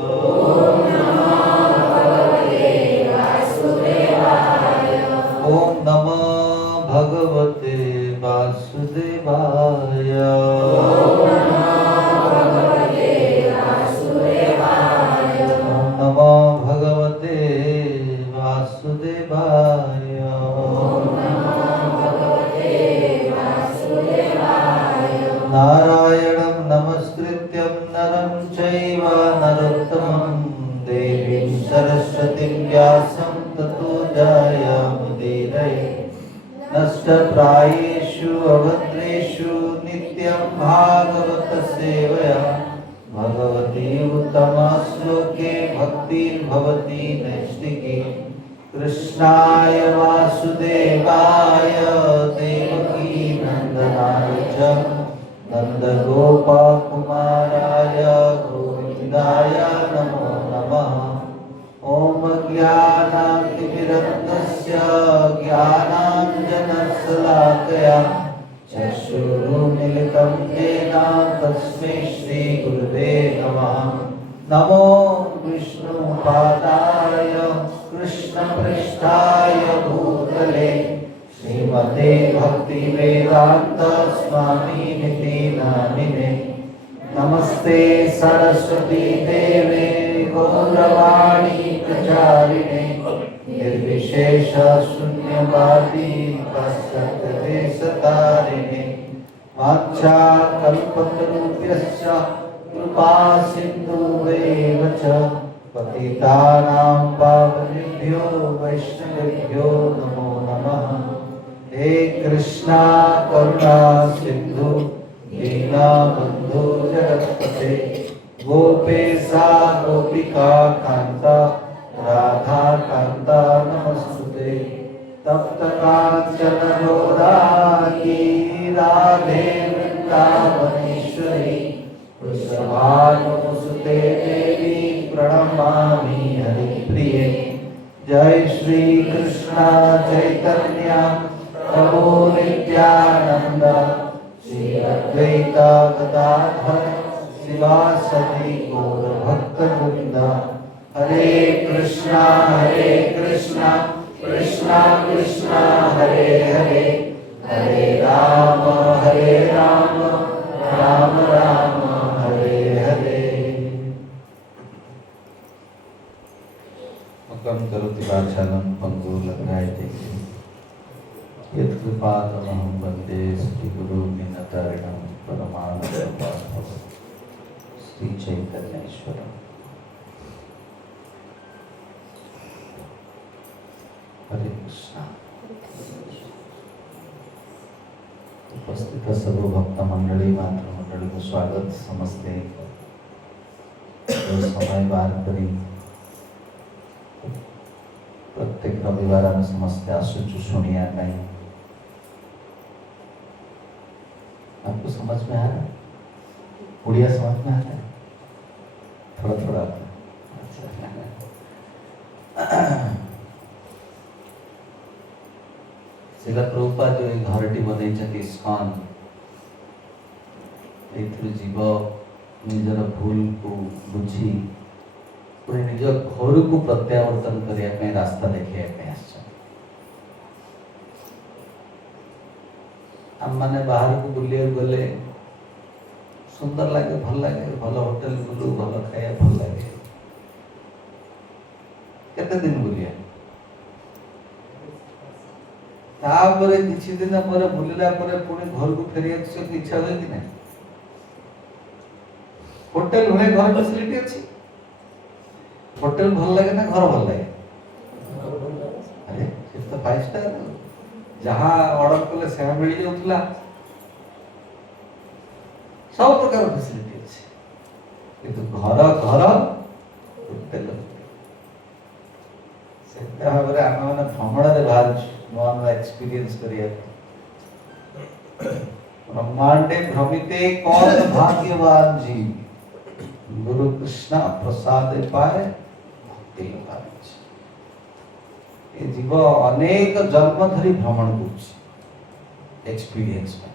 ओम नमः भगवते वासुदेवाय। ओम नमः भगवते वासुदेवाय। नारायणं नमस्कृत्यं नरं चैव नरोत्तमं देवीं सरस्वतीं व्यासं ततो जयमुदीरये। नष्टप्रायेषु अभद्रेषु नित्यं भागवत सेवया भगवती उत्तमा श्लोके भक्तिर्भवति नैष्टिकी। कृष्णाय वासुदेवाय देवकी नंदनाय च नन्दगोपकुमाराय गोविन्दाय नमो नमः। ॐ ज्ञानातिमिरन्दस्य ज्ञानाञ्जनशलाकया चक्षुरुन्मीलितं येन तस्मै श्रीगुरुवे नमः। नमो विष्णुपादाय कृष्णपृष्ठाय भूतले श्रीमते भक्तिवेदान्त स्वामिनिति नामिने। नमस्ते सरस्वती देवे गौरवाणी प्रचारिणे निर्विशेष शून्यवादी पाश्चात्यदेशतारिणे। वाञ्छाकल्पतरुभ्यश्च कृपा सिन्धुभ्येव च पतितानां पावनेभ्यो वैष्णवेभ्यो नमो नमः। हे कृष्णा करुणा सिन्धु दीनबन्धु जगत्पते गोपेशा गोपिका कान्ता राधा कान्ता नमस्तुते। तप्त कांचन गोदारी राधे वृन्दावनेश्वरी वृषभानुसुते देवी प्रणमामि हरिप्रिये। जय श्री कृष्ण चैतन्य प्रभु नित्यानंद श्री अद्वैत गदाधर शिवासदि गौर भक्तवृंद। हरे कृष्णा कृष्णा कृष्णा हरे हरे हरे राम राम राम हरे हरे। मुखं करोति वाचालं पङ्गुलङ्घयते यत्कृपातमहं वन्दे श्रीगुरुमीनतारिणं परमानन्दमाधवं श्रीचैतन्येश्वरम्। हरे कृष्णा। उपस्थित सर्व भक्त मंडली मातृ मंडली को स्वागत। समस्ते समय बार करी प्रत्येक रविवार आम समस्ते आसुचु शुणिया नहीं। आपको समझ में आ रहा है? उड़िया समझ में आ रहा है? थोड़ा थोड़ा अच्छा। शिला प्रभुपाद जो घरटी बनई इस्कन जीव निजर भूल को बुझी पुणी निज घर को प्रत्यावर्तन करने रास्ता देखा आम मैंने बाहर को बुलिया गले सुंदर लगे, भल होटेल बुलू, भल खाया भल लगे। केते दिन बुलिया तापर किछि दिन पर बुलिला पर पुणी घर को फेरी आछे इच्छा होय कि ना? होटेल भले घर फैसिलिटी अछि, होटेल भल लगे ना घर भल लगे? अरे से तो 5 स्टार जहाँ ऑर्डर कले से मिल जाउतला, सब प्रकार फैसिलिटी अछि, किंतु घर होटेल से भाबरे आम माने भ्रमण रे बाहर नुआ नुआ एक्सपीरियंस करिया। ब्रह्मांडे भ्रमिते कौन भाग्यवान जीव, गुरु कृष्ण प्रसाद पाए भक्ति लगा। ये जीव अनेक जन्म धरी भ्रमण कर एक्सपीरियंस में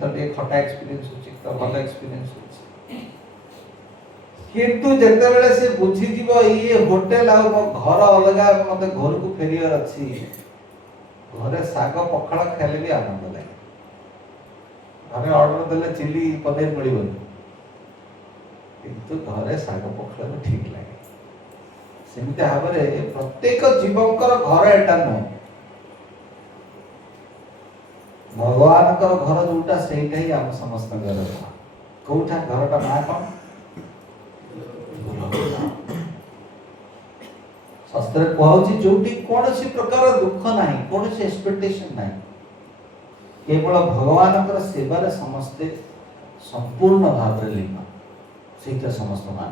तो खटा एक्सपीरियंस हो भल एक्सपीरियंस हो किंतु जेतेबेले से बुझी जीवो ये होटल आ मो घर अलगा मते घर को फेरियर अछि घरे साग पखाळ खाइले भी आनंद लागे घरे ऑर्डर देले चिली पनीर मिलिबन किंतु घरे साग पखाळ भी ठीक लागे सेमिते भाबरे प्रत्येक जीवंकर घर एटा न भगवान कर घर जोटा सेटा ही हम समस्त घर कोठा घरटा ना कोन शास्त्र कहउछि जोटी कोनसी प्रकार दुख नाही कोनसी एक्सपेक्टेशन नाही केवल भगवान कर सेवा रे समस्ते संपूर्ण भाव रे लीन सेटा समस्त मान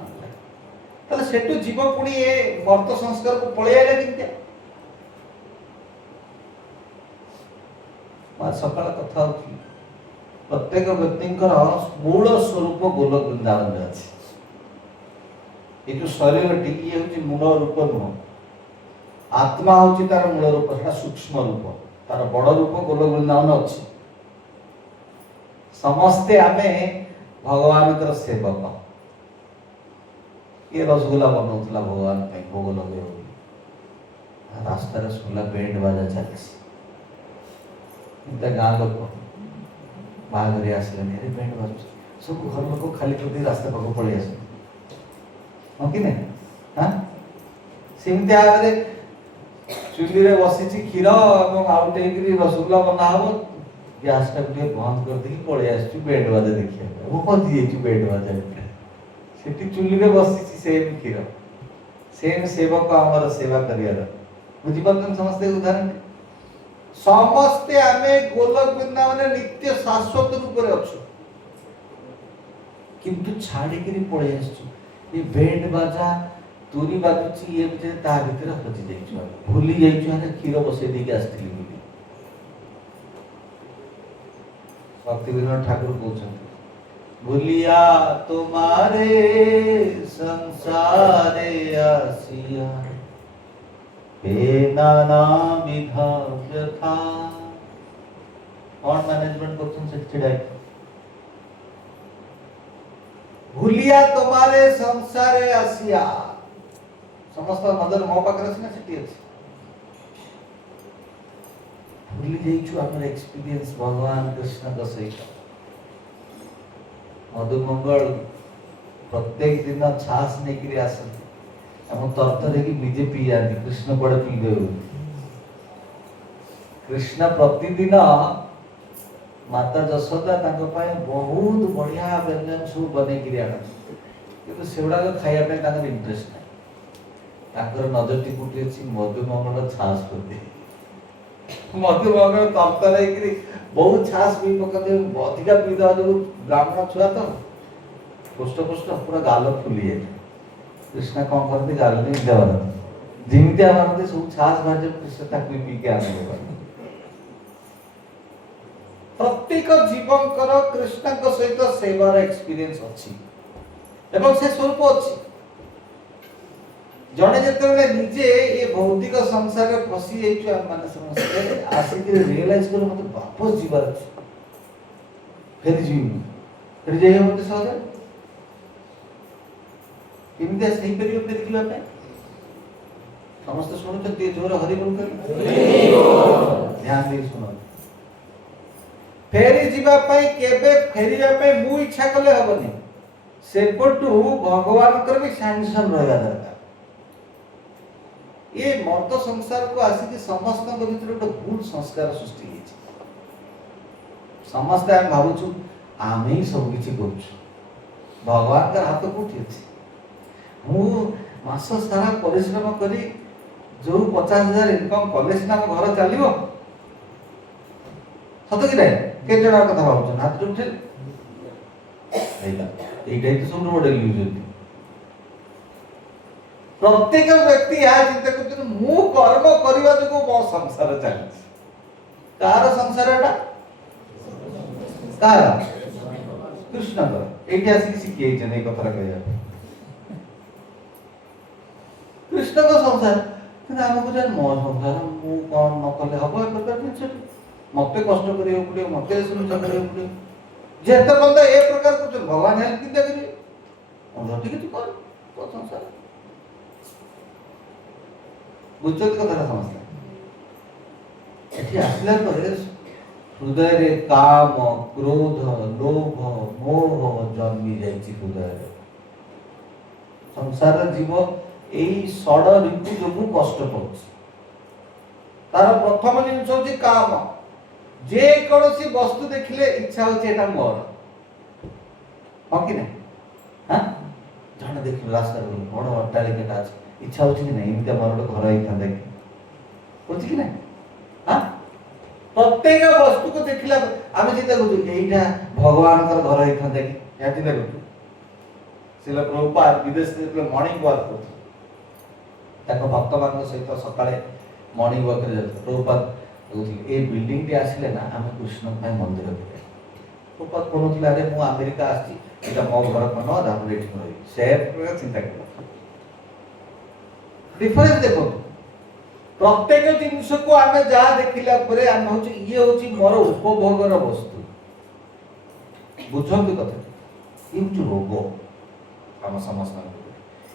तले सेटु जीव पुणी ए मर्त संस्कार को पळे आले किंते मा सकाळ कथा होछि प्रत्येक व्यक्तिंकर मूल स्वरूप गोलक वृंदावन रे अछि ये जो शरीरटी ये हूँ मूल रूप नुह आत्मा हूँ तार मूल रूप से सूक्ष्म रूप तार बड़ रूप गोल वृंदावन अच्छी समस्ते आमे भगवान कर सेवक ये रसगुल्ला बनाऊला भगवान भोग लगे रास्तार सुला बैंड बाजा चलती गाँ लोक बाहर आसले बैंड बाजू सब घर लोग खाली कर रास्ता पाक पलि आस हाँ कि नहीं हाँ सेमती भाव चुली रे बसी क्षीर आउटे रसगुल्ला बना हम गैस टाक बंद कर दी पलि आस बेड बाजा देखिए वो कदी बेड बाजा से चुली रे बसी सेम क्षीर सेम सेवक आमर सेवा करियार बुझिपारछन समस्ते उदाहरण समस्ते आमे गोलक वृंदावन नित्य शाश्वत रूप रे अछु किंतु छाड़ी करी पलि आसछु ये बैंड बाजा तुरी बाजुची ये बिचे ता भीतर हजि जाइछु भूली जाइछु अरे क्षीर बसे दी आस्थिली बोली भक्तिविनोद ठाकुर कहउछन भूलिया तुम्हारे संसारे आसिया नाना विधा व्यथा कौन मैनेजमेंट करछन से छिड़ाई भूलिया तुम्हारे संसारे आसिया समस्त नजर मो पाखरे अछि ना सेठी अछि भूली जाइछु हमर एक्सपीरियंस भगवान कृष्ण का सहित मधु मंगल प्रत्येक दिन छास नहीं करी आसती हम तरतरे की निजे पी जाती कृष्ण बड़े पी गए कृष्ण प्रतिदिन माता जशोदा तांको पाए बहुत बढ़िया व्यंजन सब बने करी आनंद किंतु सेउडा को खाया पे तांकर इंटरेस्ट नहीं तांकर नजर टिकुटी अछि मधु मंगल छास करते मधु मंगल तरतरे की बहुत छास पी पकते अधिका पी दवा जो ब्राह्मण छुआ तो पुष्ट पुष्ट पूरा गाल फुली है कृष्ण कौन करते गाल नहीं देवर जिमिति आनंद सब छास भाजे कृष्ण ताकू पी के आनंद कर प्रत्येक जीवंकर कृष्ण को सहित सेवार एक्सपीरियंस अछि एवं से स्वरूप अछि जने जेतेबेले निजे ये भौतिक संसार रे फसी जाइछु हम माने समस्ते आसी के रियलाइज कर मते वापस जीवार अछि फेर जीव फेर जाई मते सहज किंतु सही करियो फेर जीवा पे समस्त सुनु छथि जोर हरि बोल कर ध्यान दे सुनो फेरी जीवा पाई केबे फेरिया पे मु इच्छा कले हबनी सेपटू भगवान कर भी सैंक्शन रहबा दरकार ये मर्त संसार को आसी कि समस्त के भीतर एक भूल संस्कार सृष्टि है समस्त हम भाबुछु आमे ही सब किछि करछु भगवान का हाथ कोठी अछि मु मास सारा परिश्रम करी जो 50,000 इनकम कॉलेज ना घर चलिबो सत कि नहीं के जणा कथा भाबुछु हाथ उठे एइला एइटा तो सब बड़ इल्यूजन प्रत्येक व्यक्ति या चिंता करते मु कर्म करबा जो मो संसार चली कार संसार एटा कार कृष्ण का एटी आसी शिखिए जने कथा कहया कृष्ण का संसार कि हमको जान मो संसार मु कोन न कले हबो ए प्रकार किछ मते कष्ट करियो पड़ियो मते सुनिता करियो पड़ियो जेते बंदा ए प्रकार कुछ भगवान हेल्प किते करियो ठीक है तू कर तो संसार बुझते कथा समझते एठी आसला पर हृदय रे काम क्रोध लोभ मोह जन्मी जाइछि हृदय रे संसार जीव एई षड ऋतु जो कष्ट पाउछि तार प्रथम जिनिस होछि काम जे कोनोसी वस्तु देखिले इच्छा होछि एटा मोर हो कि नहीं हां जण देखिले रास्ता रे बड़ अट्टालिकाटा अछि इच्छा होछि कि नहीं इनते मोर घर ही था देख होछि कि नहीं हां प्रत्येक वस्तु को देखिला आमे चिंता करू एइटा भगवान कर घर ही था देख या चिंता करू सिला प्रभुपाद विदेश से मॉर्निंग वॉक करते ताको भक्त मान सहित सकाळे मॉर्निंग वॉक रे जाते प्रभुपाद ए बिल्डिंग टी आसिले ना आमे कृष्ण भाई मंदिर के प्रभुपाद कोनथिला रे मु अमेरिका आछि एटा मो घर कोन राम रेट रही सेफ रे चिंता कर डिफरेंस देखो प्रत्येक जिनिस को आमे जा देखिला परे आमे होची ये होची मोर उपभोगर वस्तु बुझंतु कथा ये जो रोग हम समझना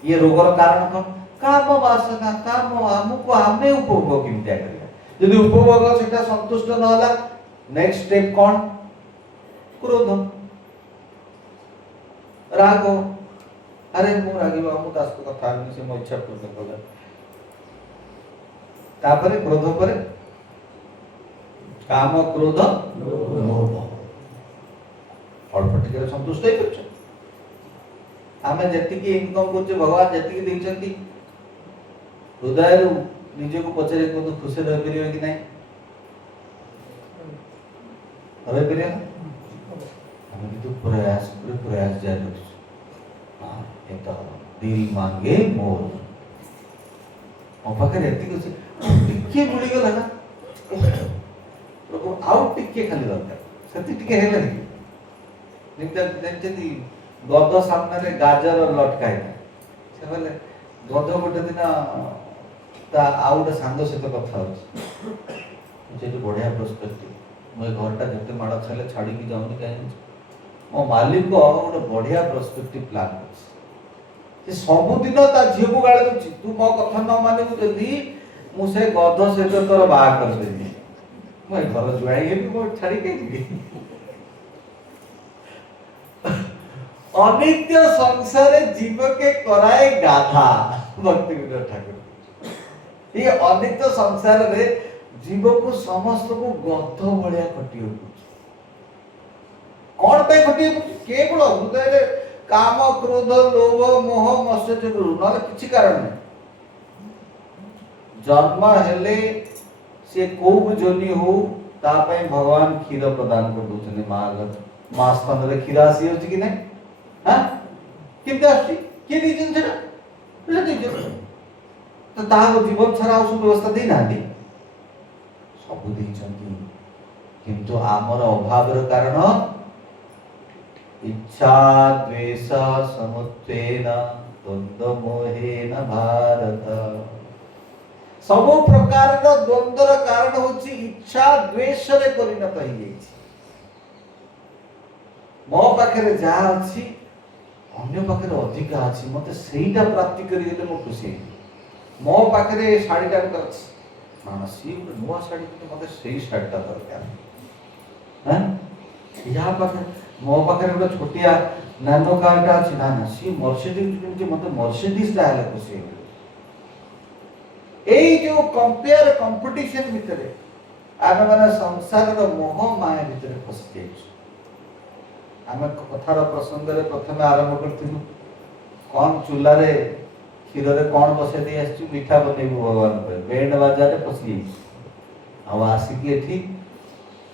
ये रोगर कारण कौन काम वासना काम हमको हमें उपभोग किंत्या करिया यदि उपभोग सेटा संतुष्ट न होला नेक्स्ट स्टेप कौन क्रोध राग अरे मु रागिबा मु दास को कथा नहीं से मो इच्छा पूर्ण कला तापरे क्रोध परे काम क्रोध लोभ अल्प टिके संतुष्ट ही करछ आमे जति इनकम करछे भगवान जति देइछंती हृदय रु निजे को पचरे को तो खुश रह परियो कि नहीं रह परियो हम तो प्रयास जारी रखछ हां एता दिल मांगे मोर ओ पाखे एति कुछ टिके बुली गला ना प्रभु आउट टिके खाली दरकार सती टिके हेले नित्य नित्य गद सामने गाजर लटकाए से बोले गद गोटे दिन ता आउट सांग सहित कथा होची बढ़िया पर्सपेक्टिव मो घरटा जते माड़ छले छाड़ी की जाऊनी कहीं मो मालिक को गोटे बढ़िया पर्सपेक्टिव प्लान से सब दिन ता झियो को गाळे दउची तू मो कथा न माने जदी मु से गद सहित तोर बा कर देनी मो घर जुआई हे मो छाड़ी के जी अनित्य संसार जीव के कराए गाधा भक्ति विनोद ठाकुर ये अनित्य संसार रे जीव को समस्त को गध भलिया कटियो कौन पे कटियो केवल हृदय रे काम क्रोध लोभ मोह मत्सर्य गुरु न किछि कारण नहीं जन्म हेले से कोब जोनी हो ता पे भगवान क्षीर प्रदान कर दोचने मां स्तन रे क्षीर आसी होची कि नहीं हां किंतु आसी के दीजन छडा ले दीजो तो ताहा जीवन छरा औ व्यवस्था देई नांदी सब देइछंती किंतु आमर अभाव र कारण इच्छा द्वेष समुत्तेन द्वंद्व मोहेन भारत सब प्रकार रो द्वंद्व र कारण होची इच्छा द्वेष रे परिणत होई जाईछि मो पाखरे जा अछि अन्य पाखरे अधिक अछि मते सेईटा प्राप्ति करि देले मो खुशी मो पाखरे साडीटा अछि ना सी नुवा साडी तो मते सेई साडीटा दरकार हैं या पाखरे मो पाखरे गोटे छोटिया नानो कारटा अछि ना सी मर्सिडीज किनजे मते मर्सिडीज टा आले खुशी एई जो कंपेयर कंपटीशन भितरे आमे माने संसार रो मोह माया भितरे फसी जाइछु आमे कथार प्रसंग रे प्रथम आरंभ करथिलु कोन चूल्हा रे क्षीर रे कोन बसे दे आछु मीठा बनेबु भगवान पे बैंड बाजा रे फसी आ आसिकी एठी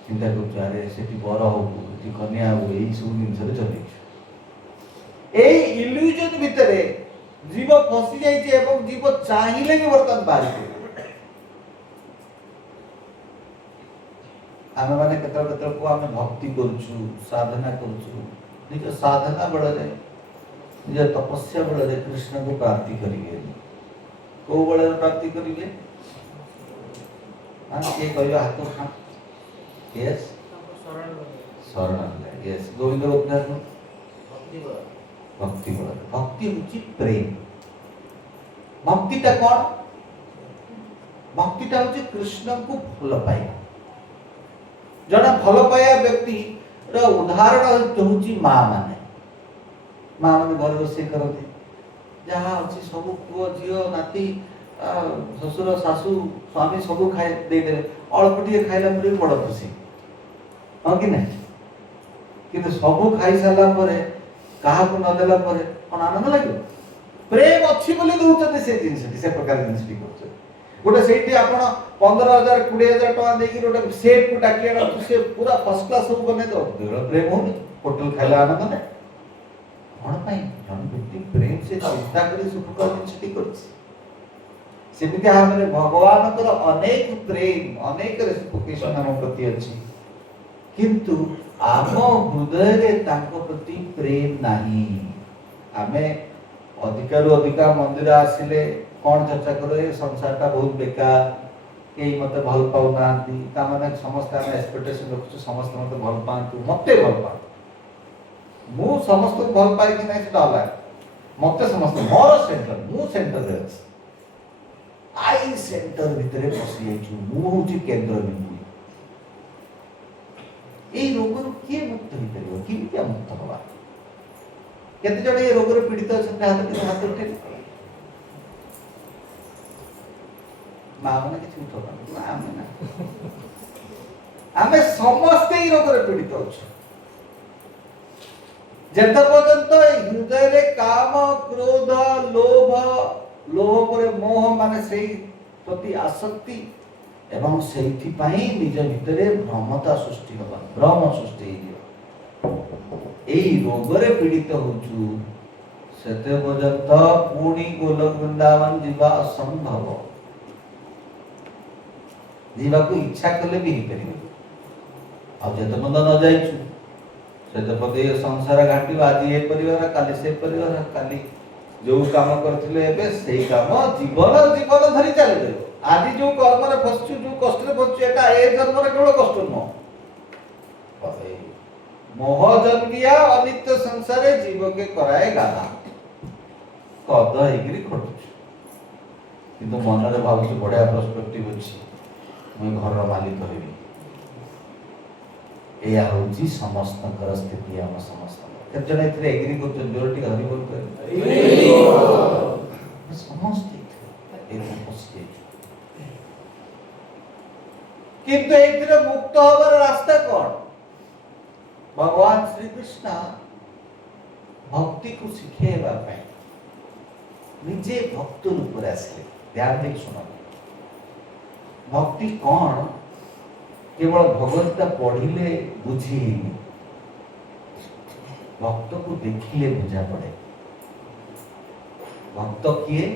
चिंता करछु अरे सेठी बर होबु एठी कन्या हो एई सब दिन रे चली एई इल्यूजन भितरे जीव फसी जाइछे एवं जीव चाहिले भी वर्तन बारी आमे माने केतर को आमे भक्ति करछु साधना करछु निज साधना बळ रे निज तपस्या बळ रे कृष्ण को प्राप्ति करिवे को बळ प्राप्ति करिवे हां के कहयो हाथ खा यस शरण यस गोविंद उपन्यास भक्ति बळ भक्ति बल भक्ति हूँ प्रेम भक्तिटा कौन भक्तिटा हूँ कृष्ण को भल पाइबा जड़े भल पाइबा व्यक्ति उदाहरण हूँ माँ मैंने घर रोषे करते जहाँ अच्छी सब पुओ झील नाती ससुर शाशु स्वामी सब खाए देदेवे अल्प टे खाइला भी बड़ खुशी हाँ कि ना कि सब खाई सारा क्या नदेला कौन आनंद लगे प्रेम अच्छी दौरान से जिन से प्रकार जिन गोटे से आप 15,000 20,000 टका देकी गोटे सेफ को डाक से पूरा फर्स्ट क्लास सब बन प्रेम हो होटल खाइला आनंद ना कौन जन व्यक्ति प्रेम से चिंता कर सुखकर जिनटी भाव में भगवान अनेक प्रेम अनेक रेस्पेक्टेशन आम प्रति अच्छी किंतु आम हृदय प्रति प्रेम नहीं आमे अधिकारु अधिका मंदिर आसिले कौन चर्चा करे संसारटा बहुत बेकार कई मत भल पाऊ ना समस्त आम एक्सपेक्टेशन रखु समस्त मत भल पातु मत भल पा मु समस्त भल पाई कि नहीं से अलग मत समस्त मोर सेंटर मु सेंटर रे अछि आई सेंटर भितरे पसि जाइछु मु होची केंद्र बिंदु ए रोग रो के मुक्त होई परिबो किमितिया मुक्त होबा केते जण ए रोग रो पीड़ित अछन हाथ उठे मां माने किछ उठो आमे ना आमे समस्त ए रोग रो पीड़ित अछु जत पर्यंत हृदय रे काम क्रोध लोभ लोभ पर मोह माने से प्रति आसक्ति एवं सेठी पाई निज भितरे भ्रमता सृष्टि होबा भ्रम सृष्टि एई रोग रे पीड़ित होचु सेते पर्यंत पूर्णी गोलक वृंदावन जीवा असंभव जीवा को इच्छा कले भी करिवे अब जत मंद न जाइछु सेते संसार घाटी आज ये परिवार काली से परिवार काली जो काम करथिले एबे सेही काम जीवन जीवन धरी चली देबो आज जो कर्म रे फसछु जो कष्ट रे फसछु एटा ए जन्म रे केवल कष्ट न मोह जन्मिया अनित्य संसारे जीव के कराए गाना कद हेगिरी खटुछु किंतु मन रे भाबछु बढिया पर्सपेक्टिव अछि मैं घर मालिक हेबी एया होची समस्त स्थिति हम समस्त केते जण एथरे एग्री करछ जोरटी हरि बोल कर समस्त एथरे पसि किंतु एथरे मुक्त होबार रास्ता कोन भगवान श्री कृष्ण भक्ति को सिखेबा पय निजे भक्त रूप रे आसले ध्यान दे सुनो भक्ति कोन केवल भगवत पढ़िले बुझी भक्त को देखिले बुझा पड़े भक्त किए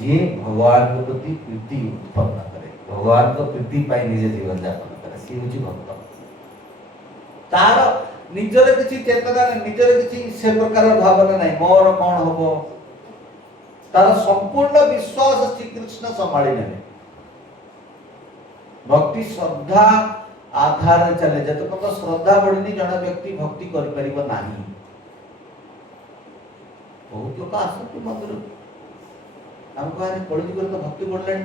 जे भगवान के प्रति प्रीति उत्पन्न करे भगवान को प्रीति पाई निजे जीवन यापन करे सी होची भक्त तार निजर किछि चेतना निजर किछि से प्रकार भावना नहीं मोर कोन होबो तार संपूर्ण विश्वास श्री कृष्ण संभाळी नेबे भक्ति श्रद्धा आधार चले जत पत श्रद्धा बढ़नी जन व्यक्ति भक्ति करि परिबो नाही बहुत लोग आसत मंदिर हम कहले कॉलेज कर तो भक्ति बढ़ले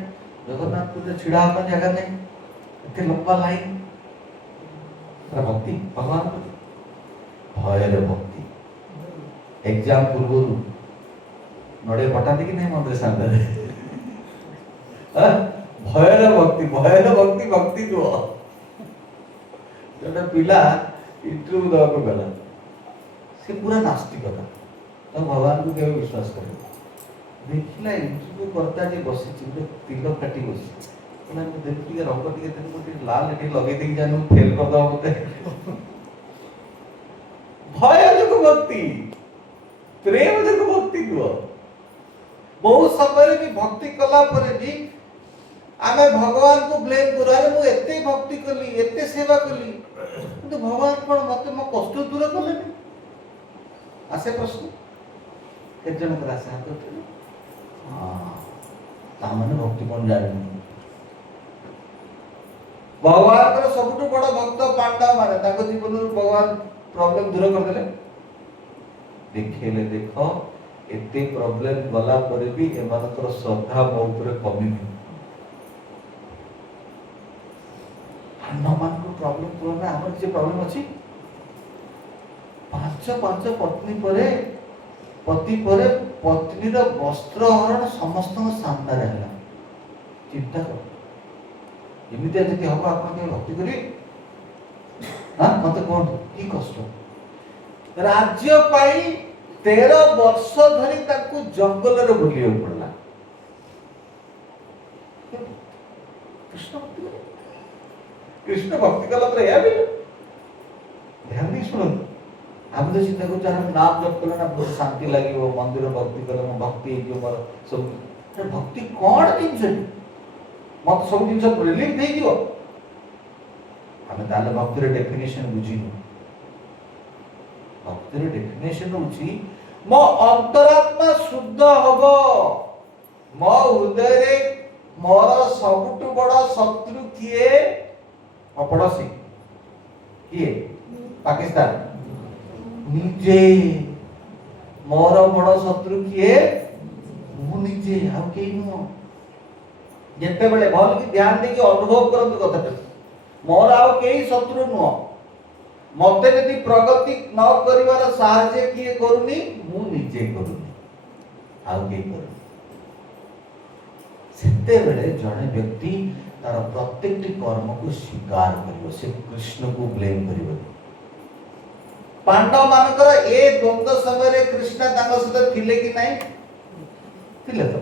जगन्नाथपुर रे छिड़ा होना जगह नहीं इतने लंबा लाइन भक्ति भगवान भय रे भक्ति एग्जाम पूर्व नड़े पटाती कि नहीं मंदिर सामने भयर भक्ति भक्ति दुआ जने पिला इंटरव्यू दवा को गला से पूरा नास्तिकता तो भगवान को केवल विश्वास करे देखिला इंटरव्यू करता जे बसी चिंते तिलो काटी बसी बोला मैं देखि के रंग टिके तेन को लाल एठी लगे दे जानू फेल कर दवा मते भय जो भक्ति प्रेम जो भक्ति दुआ बहुत समय भी भक्ति कला पर भी आमे भगवान को ब्लेम करू अरे मु एते भक्ति कली एते सेवा कली तो भगवान कोन मते म कष्ट दूर करले आसे प्रश्न केते जन करा से हाथ उठे हां ता माने भक्ति कोन जाने भगवान को सबटु बड़ भक्त पांडव माने ताको जीवन भगवान प्रॉब्लम दूर कर देले देखले देख एते प्रॉब्लम गला पर भी एमानकर श्रद्धा मो ऊपर कमी मान को प्रॉब्लम तुलना हमर जे प्रॉब्लम अछि पांच पांच पत्नी परे पति परे पत्नी रो वस्त्र हरण समस्त सामने रहला चिंता कर एमितिया जति हम आपन के भक्ति करी हां मते कोन की कष्ट राज्य पाई 13 वर्ष धरी ताकू जंगल रे बुलियो पड़ला कृष्ण भक्ति कला पर या भी ध्यान नहीं सुनो हम तो चिंता को हम नाम जप कला ना बहुत शांति लगी वो मंदिर भक्ति कला में भक्ति जो मोर सब भक्ति कोन जिंस मत सब जिंस रिलीफ दे दियो हमें ताले भक्ति रे डेफिनेशन बुझिनो भक्ति रे डेफिनेशन होची मो अंतरात्मा शुद्ध हबो मो हृदय रे मोर सबटु बड़ा शत्रु किए पड़ोसी किए पाकिस्तान निजे मोर बड़ शत्रु किए मु निजे आ के नु जेते बेले भल की ध्यान दे के अनुभव करत कथा मोर आ के शत्रु नु मते यदि प्रगति न करिवार सहाय्य किए करूनी मु निजे करूनी आ के करू सेते बेले जने व्यक्ति तार प्रत्येक कर्म को स्वीकार करियो से कृष्ण को ब्लेम करियो पांडव मानकर ए द्वंद्व समय रे कृष्ण तांग सहित थिले कि नहीं थिले तो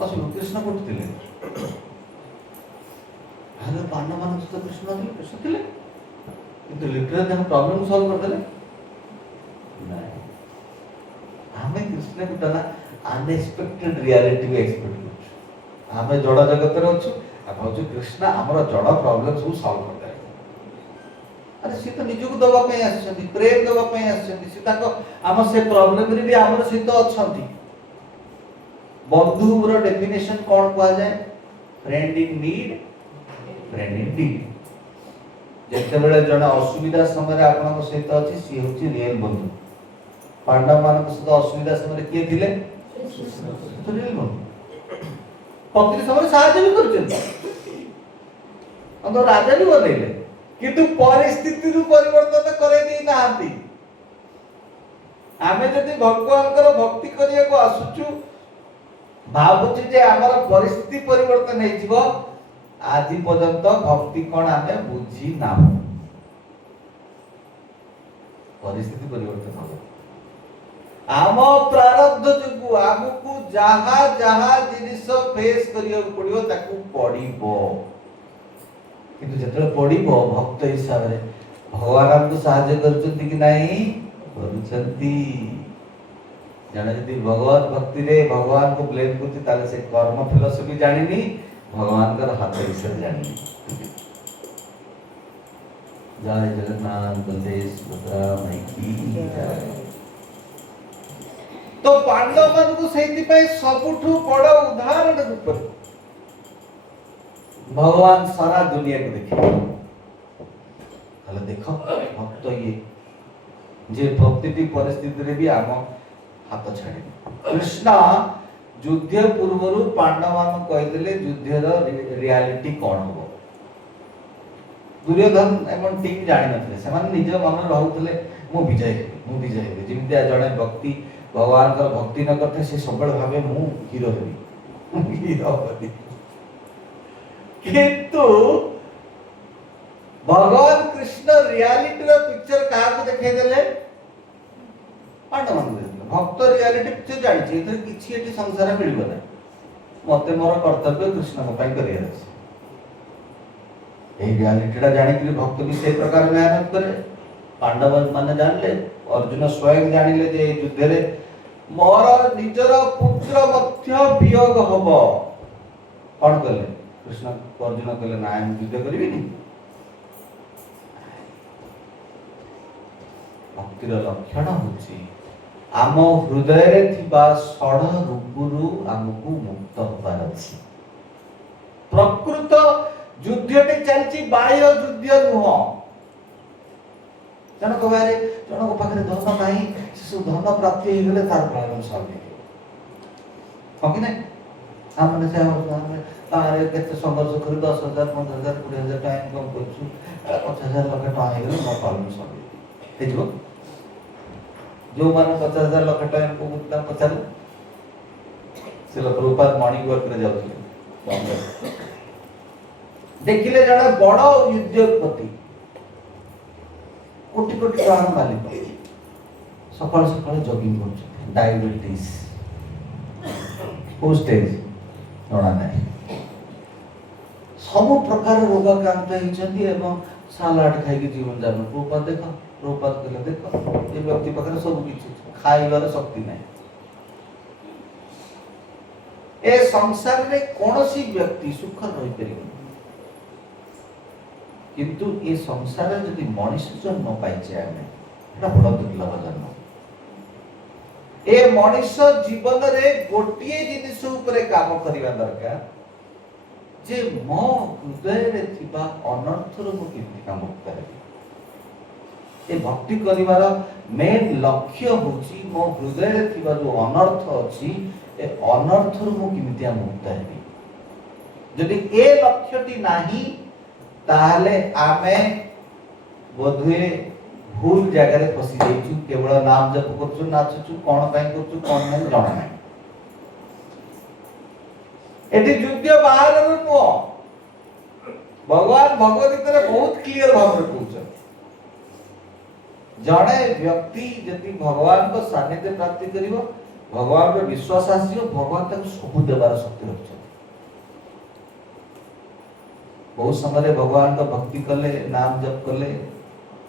कसु कृष्ण को थिले हाले पांडव मान सहित कृष्ण थिले किंतु लिटरली हम प्रॉब्लम सॉल्व कर देले नहीं हमें कृष्ण को तना अनएक्सपेक्टेड रियलिटी एक्सपेक्ट आमे जड़ जगत रे अछु आ कहू कृष्ण हमर जड़ प्रॉब्लम सब सॉल्व कर दे अरे सी तो निजु को दबा पे आछथि प्रेम दबा पे आछथि सी ताको हम से प्रॉब्लम रे भी हमर सहित अछथि बंधु रो डेफिनेशन कोन कहआ जाय friend in need friend in deed जेते बेले जण असुविधा समय रे आपन सहित अछि सी होछि रियल बंधु पांडव मान सहित असुविधा समय रे के थिले तो रियल बंधु भक्ति समय साहाय्य भी करछन अंदर राजा भी बनैले किंतु परिस्थिति रु परिवर्तन करे दी नाहंती आमे जदि भगवान कर भक्ति करिया को आसुचु भाबुची जे हमर परिस्थिति परिवर्तन हे जीवो आदि पर्यंत भक्ति कोन आमे बुझी ना परिस्थिति परिवर्तन हो आम प्रारब्ध जुगु आगु जहा जहा जिनिस फेस करियो पड़ियो ताकू पड़िबो किंतु जतले पड़िबो भक्त हिसाब रे भगवान हमको सहाय्य करचंती कि नहीं करूचंती जाने यदि भगवान भक्ति रे भगवान को ब्लेम करती ताले से कर्म फिलॉसफी जानिनी भगवान का हाथ विषय जानिनी जय जगन्नाथ बलदेव सुभद्रा माई की जय तो पांडव मान को सेति पे सबुठु बड़ उदाहरण रूप भगवान सारा दुनिया को देखे हले देखो भक्त ये जे भक्ति परिस्थिति रे भी आम हाथ छाड़ी कृष्ण युद्ध पूर्व पांडव मान कहदेले युद्ध रो रियलिटी कोन हो दुर्योधन एमन टीम जानि नथले समान निज मन रहउतले मु विजय हेबे जिमितिया जणे भक्ति भगवान का भक्ति न करते से सबल भावे मु हीरो हेबी किंतु भगवान कृष्ण रियलिटी रो पिक्चर का को देखाई देले पांडव मान भक्त रियलिटी पिक्चर जानि छै एथर किछि एटी संसार मिलबो ना मते मोर कर्तव्य कृष्ण को पाई करिया अछि ए रियलिटी रा जानि कि भक्त भी से प्रकार मेहनत करे पांडव माने जानले अर्जुन स्वयं जानिले जे युद्ध रे मोर निजर पुत्र मध्य वियोग हबो कोन कले कृष्ण अर्जुन कले ना हम युद्ध करिबिनी भक्तिर लक्षण होछि आम हृदय रे थिबा सड़ रूपरु हमकु मुक्त होबार अछि प्रकृत युद्धटे चलछि बाह्य युद्ध नुह जनक बारे जनक पाखे धन नहीं से सब धन प्राप्ति हो गले तार प्रॉब्लम सॉल्व हो कि नहीं हम मैंने से आरे केते संघर्ष कर 10,000 15,000 20,000 टाइम इनकम करछु 50,000 लाख टका हो गले मोर प्रॉब्लम सॉल्व हे जो जो मान 50,000 लाख टका इनकम करता पचार से लोक रूपात मॉर्निंग वर्क रे जाउथि देखिले जड़े बड़ उद्योगपति कोटि कोटि टका मालिक सकाल सकाल जॉगिंग कर डायबिटीज को स्टेज जଣା नहीं सब प्रकार रोग आक्रांत होइछन्ती एवं सालाड खाई जीवन जापन रूपात कहले देखो ये व्यक्ति पाखे सब किछि खाइबार शक्ति नहीं ए संसार रे कोनोसी व्यक्ति सुख रहि परिबो किंतु ये संसार जदि मनुष्य जन्म पाइछे आमे एटा बड़ दुर्लभ जन्म ए मनुष्य जीवन रे गोटिए जिनिस उपरे काम करिवा दरकार जे मो हृदय रे थिबा अनर्थ रो किति काम करे ए भक्ति करिवार मेन लक्ष्य होची मो हृदय रे थिबा जो अनर्थ अछि ए अनर्थ रो किमितिया मुक्त हेबी जदि ए लक्ष्यटी नाही ताहले आमे बोधुए भूल जगह रे फसी जाइछु केवल नाम जप करछु नाचछु कोन काई करछु कोन नै जणा नै एटी युद्ध बाहर नो भगवान भगवत गीता रे बहुत क्लियर भाव रे कहउछ जणे व्यक्ति यदि भगवान को सानिध्य प्राप्ति करिवो भगवान रे विश्वास आसीओ भगवान तक सब देवार शक्ति रखछ बहुत समय भगवान का भक्ति कले नाम जप कले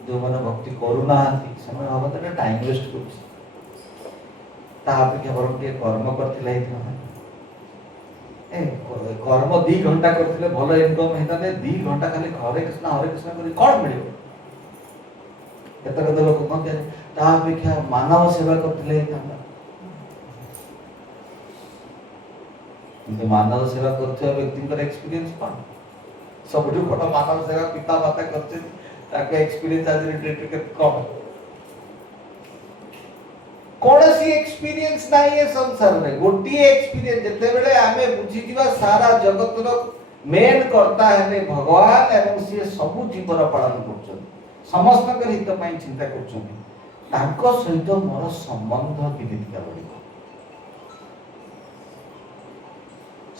जो मन भक्ति करूना समय भावत टाइम वेस्ट करपेक्षा बर कर्म करथिले कर्म 2 घंटा करथिले भलो इनकम हेता 2 घंटा खाली हरे कृष्ण करी कोन मिलियो एतक लोक कहते तापेक्षा मानव सेवा करथिले किंतु मानव सेवा करथिया व्यक्ति एक्सपीरियंस कोन सबठु बड़ मानव सेवा पिता माता करते ताके एक्सपीरियंस आज रिलेटेड कम कोनसी एक्सपीरियंस नाही है संसार में गोटी एक्सपीरियंस जते बेले आमे बुझी दिवा सारा जगत रो मेन करता है भगवान एवं से सब जीवन पालन करछन समस्त के हित पई चिंता करछन ताको सहित मोर संबंध किदिका बडिको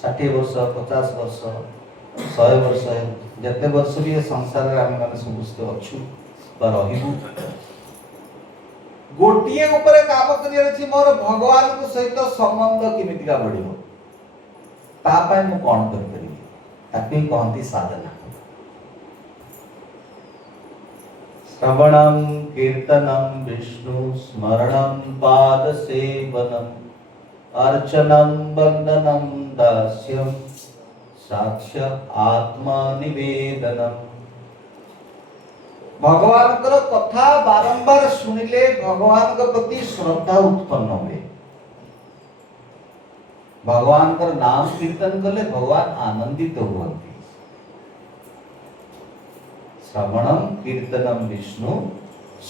60 वर्ष 50 वर्ष 100 वर्ष जते वर्ष भी संसार रे आमे माने समस्त अछु बा रहिबु गोटिए ऊपर काम करियर अछि मोर भगवान को सहित संबंध किमितिका बढिबो ता पय मु कोन कर करिबि ताकि कहंती साधना श्रवणं कीर्तनं विष्णु स्मरणं पाद सेवनम अर्चनं वंदनं दास्यं साक्ष्य आत्मा निवेदनम भगवान को कथा बारंबार सुनिले भगवान के प्रति श्रद्धा उत्पन्न हुए भगवान का नाम कीर्तन कले भगवान आनंदित होती श्रवणम कीर्तनम विष्णु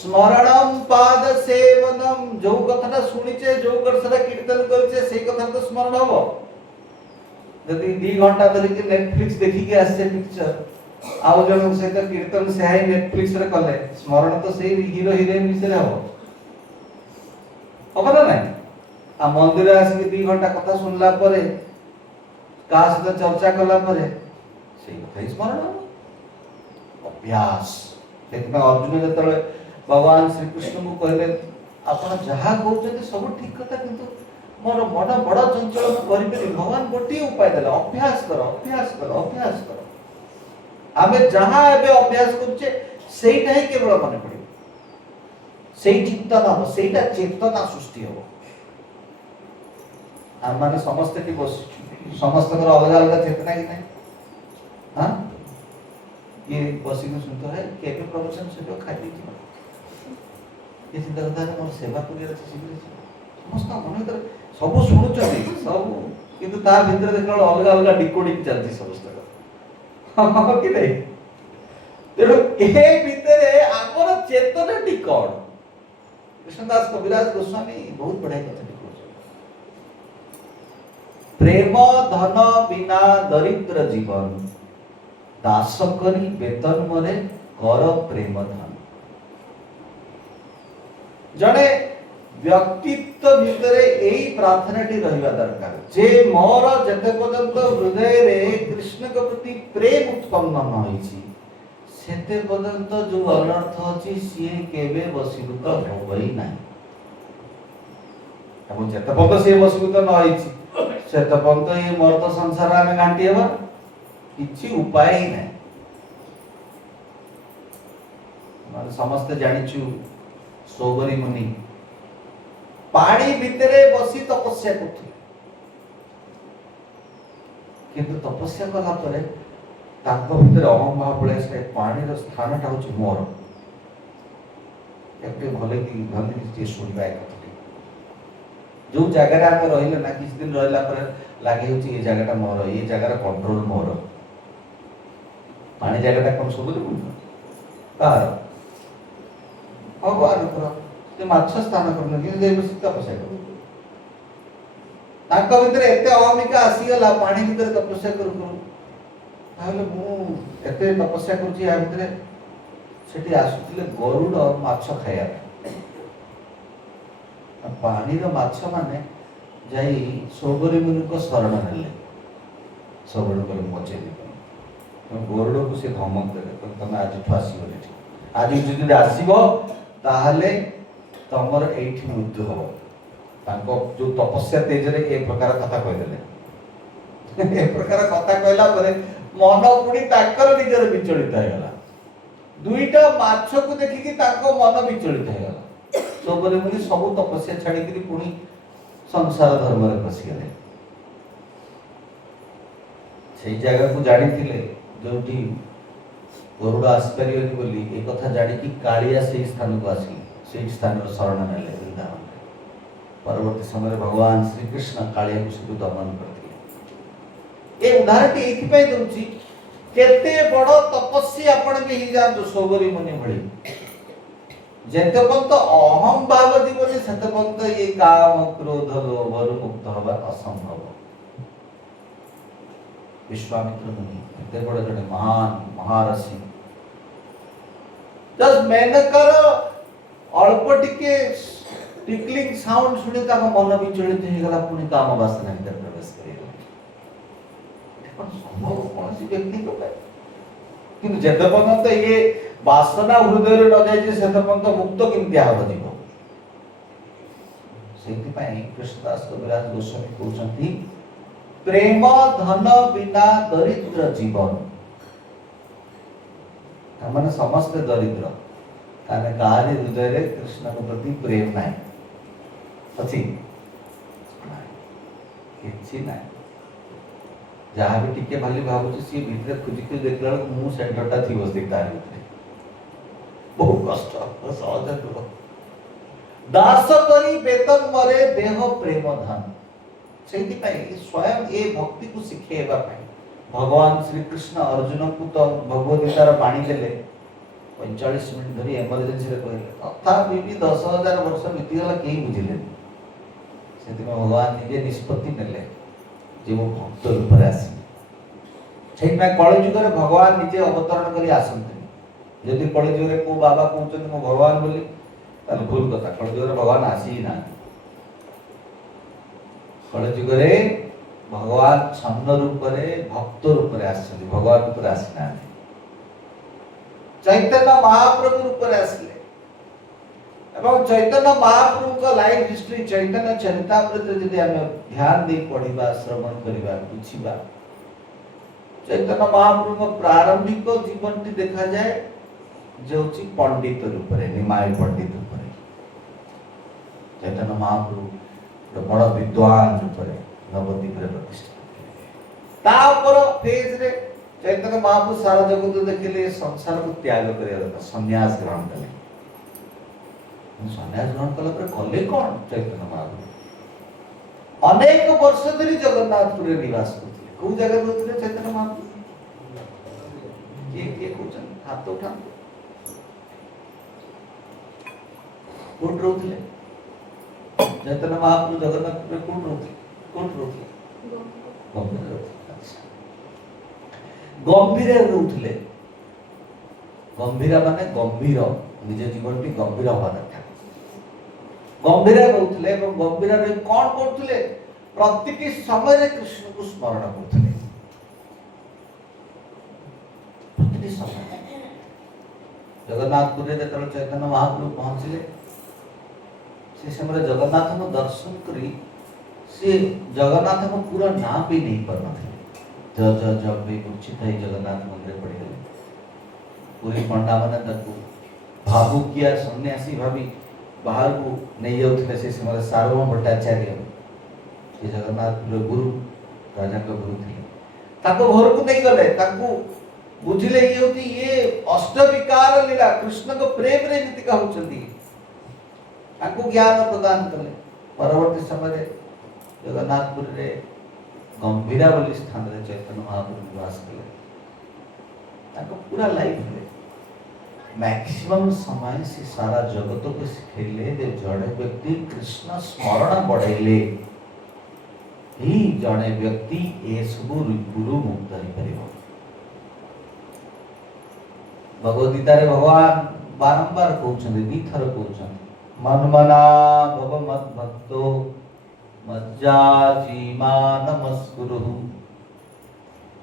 स्मरणम पाद सेवनम जो कथा सुनिचे जो करसरा कीर्तन करछे सेई कथा तो स्मरण हबो यदि 2 घंटा धरि के नेटफ्लिक्स देखि के आसे पिक्चर आउ जन सहित कीर्तन से है नेटफ्लिक्स रे कले स्मरण तो से हीरो हीरोइन विषय हो ना नहीं आ मंदिर आसी 2 घंटा कथा सुनला परे का सहित चर्चा कला परे से कथा स्मरण हो अभ्यास देखना अर्जुन जतले भगवान श्री कृष्ण को कहले आपण जहा कहउछते सब ठीक कथा किंतु मोर बड़ा बड़ा चंचल करि भगवान गोटी उपाय देला अभ्यास करो अभ्यास करो अभ्यास करो आमे जहां एबे अभ्यास करछे सेइटा ही केवल माने पड़े सेइ चिंतन हो सेइटा चेतना सृष्टि हो हम माने समस्त की बस समस्त कर अलग अलग चेतना कि नहीं हां ये बसी को सुनतो है केके प्रवचन से तो खाई दी ये चिंता करता है मोर सेवा करिया छै समस्त मन भीतर सब सुनुचନ୍ତି सब किंतु ता भीतर देखला अलग अलग डिकोडिंग चलती समस्त कि नहीं तेणु ए भितर आमर चेतनाटी कौन? कृष्णदास कविराज गोस्वामी बहुत बढ़िया कथा कहते। प्रेम धन बिना दरिद्र जीवन, दास करी वेतन मरे कर प्रेम धन। जड़े व्यक्तित्व भितर यही प्रार्थनाटी रहिबा दरकार जे मोर जते पर्यंत हृदय रे कृष्ण के प्रति प्रेम उत्पन्न न होईछि सेते पर्यंत जो अनर्थ अछि सिए केबे वशीभूत होबई नाही। अब जते पर्यंत से वशीभूत न होईछि सेते पर्यंत ये मर्त संसार में घांटी हेबा किछि उपाय ही नाही। माने समस्त जानिछु सोबरी मुनि पानी भितरे बसी तपस्या करथि, किंतु तपस्या कला परे ताको भितरे अहम भाव पळे से पानी रो स्थान टा होछ मोर। एकटे भले कि भले जे सुनिबा एक कथि जो जगह रे हम रहिले ना किछ दिन रहला परे लागे होछ ए जगह टा मोर, ए जगह रे कंट्रोल मोर। पानी जगह टा कोन सुबुल तार भगवान को ते माछ स्थान करन कि जे बसी तपस्या कर ताको भितरे एते अहमिका आसी गला पानी भितरे तपस्या करू ताहले मु एते तपस्या करछि आ भितरे सेठी आसुतिले गरुड माछ खाया पानी रो माछ माने जाई सोबरी मुनि को शरण नेले सोबरी को मचे दे गरुड को से धमक देले तमे आज फासी होले आज जदि आसीबो ताहले तमर एठी मृत्यु हो। तांको जो तपस्या तेज रे ए प्रकार कथा कह देले ए प्रकार कथा कहला परे मन पुणी ताकर निजर विचलित हो गला। दुईटा माछ को देखि कि ताको मन विचलित हो गला। सोबरे मुनि सब तपस्या छाड़ी कि पुणी संसार धर्म रे पसी गले। सेई जगह को जानि थिले जोठी गरुड़ आसपारियोनी बोली ए कथा जानि कि कालिया सेई स्थान को आसी सेई स्थान रो शरण नेले वृंदावन। परवर्ती समय भगवान श्री कृष्ण कालिया को सब दमन करथिले। ए उदाहरण टी एथि पे दउची केते बड़ तपस्या आपण भी ही जान सोबरी मुनि भଳି जेते पंत अहम भाव जीवन सेते पंत ये काम क्रोध लोभ रु मुक्त होबा असंभव। विश्वामित्र मुनि एते बड़ जने महान महारथी जस मेनकर अल्प टिके टिकलिंग साउंड सुनी ता मन विचलित हो गला पुनी काम वासना भीतर प्रवेश करिला। देखो संभव कौन सी व्यक्ति को पाए किंतु जेते पर्यंत ये वासना हृदय रे न जाय जे सेते पर्यंत मुक्त किंति आव जीव। सेति पई कृष्णदास कविराज गोस्वामी कहउछंती प्रेम धन बिना दरिद्र जीवन। हमने समस्त दरिद्र ताने गारी हृदय रे कृष्ण के प्रति प्रेम नाही अछि किछि नाही। जहाँ भी टिके भाली भाबु सी भीतर खुजी खुजी देखला मु सेंटरटा थी बस देखता है बहुत कष्ट सहज दुख दास करी वेतन मरे देह प्रेम धन। सेति पई स्वयं ए भक्ति को सिखेबा पई भगवान श्री कृष्ण अर्जुन को तो भगवत गीतार बाणी देले 45 मिनिट धरी इमरजेंसी रे कहले तथापि भी 10,000 वर्ष बीती गला केही बुझिले सेति भगवान निजे निष्पत्ति नेले जे वो भक्त रूप रे आसी। सेहि में कलि युग रे भगवान निजे अवतरण करी आसंते। यदि कलि युग रे को बाबा कहउछन मो भगवान बोली ताले भूल कथा। कलि युग रे भगवान आसी ना। कलि युग रे भगवान छन्न रूप रे भक्त रूप रे आछन भगवान रूप रे आसिना। चैतन्य महाप्रभु रूप रे आसले एवं चैतन्य महाप्रभु का लाइफ हिस्ट्री चैतन्य चरितामृत यदि हम ध्यान दे पढ़िबा श्रवण करिबा बुझिबा चैतन्य महाप्रभु का प्रारंभिक जीवन टी देखा जाए जो छि पंडित रूप रे निमाय पंडित रूप रे। चैतन्य महाप्रभु बड़ विद्वान रूप रे नवद्वीप रे प्रतिष्ठा तापर फेज रे चैतन्य महाप्रभु सारा जगत देखिले संसार को त्याग करिया संन्यास ग्रहण कले। संन्यास ग्रहण कला पर कले कौन चैतन्य महाप्रभु अनेक वर्ष धरि जगन्नाथपुर रे निवास करथिले। को जगह रहथिले चैतन्य महाप्रभु किए किए कौन हाथ तो उठा कोट रोकले चैतन्य महाप्रभु जगन्नाथ कोट रोकले गंभीर रोकले गंभीर माने गंभीर निज जीवन टी गंभीर हवा दरकार गंभीर रोकले गंभीर रे कौन करथले प्रत्येक समय कृष्ण को स्मरण करथले प्रत्येक समय जगन्नाथपुर रे जतल चैतन्य महाप्रभु पहुंचले से समय जगन्नाथ को दर्शन करी से जगन्नाथ को पूरा नाम भी नहीं पढ़ना थे जब भी मूर्छित है जगन्नाथ मंदिर पड़ गए पूरी पंडा मैंने तक भावु किया सन्यासी भाभी बाहर को नहीं जाते से समय सार्वभौम भट्टाचार्य ये जगन्नाथ गुरु राजा का गुरु थे ताको घर को नहीं गले ताको बुझिले ये अष्ट विकार लीला कृष्ण को प्रेम रे नीति का होचंदी ताको ज्ञान प्रदान कले परवर्ती समय जगन्नाथपुर रे गंभीरा बोली स्थान रे चैतन्य महाप्रभु निवास कले ताको पूरा लाइफ रे मैक्सिमम समय से सारा जगत को सिखेले जे जड़े व्यक्ति कृष्ण स्मरण बढ़ेले ही जड़े व्यक्ति ए सब गुरु मुक्त हो परिबो भगवद गीता रे भगवान बारंबार कहउछन दीथर कहउछन मनमना भव मत भक्तो मज्जाजीमा नमस्कुरु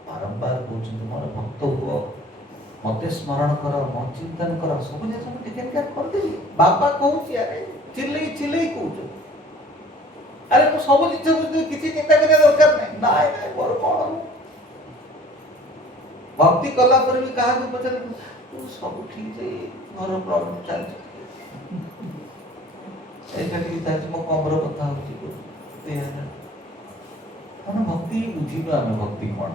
बारंबार कहउछन मोर भक्त हो मते स्मरण कर मो चिंतन कर सब जे सब टिके क्या कर दे बाबा कहउछि अरे चिल्ली कहउछ अरे तो सब जिछ किछि चिंता करे दरकार नहीं नाय नाय मोर कोन भक्ति कला पर भी कहा को पचल तू सब ठीक जे घर प्रॉब्लम चल ऐसा कि ताज मो कमर कथा होची को ते मन भक्ति बुझिबा हम भक्ति कोन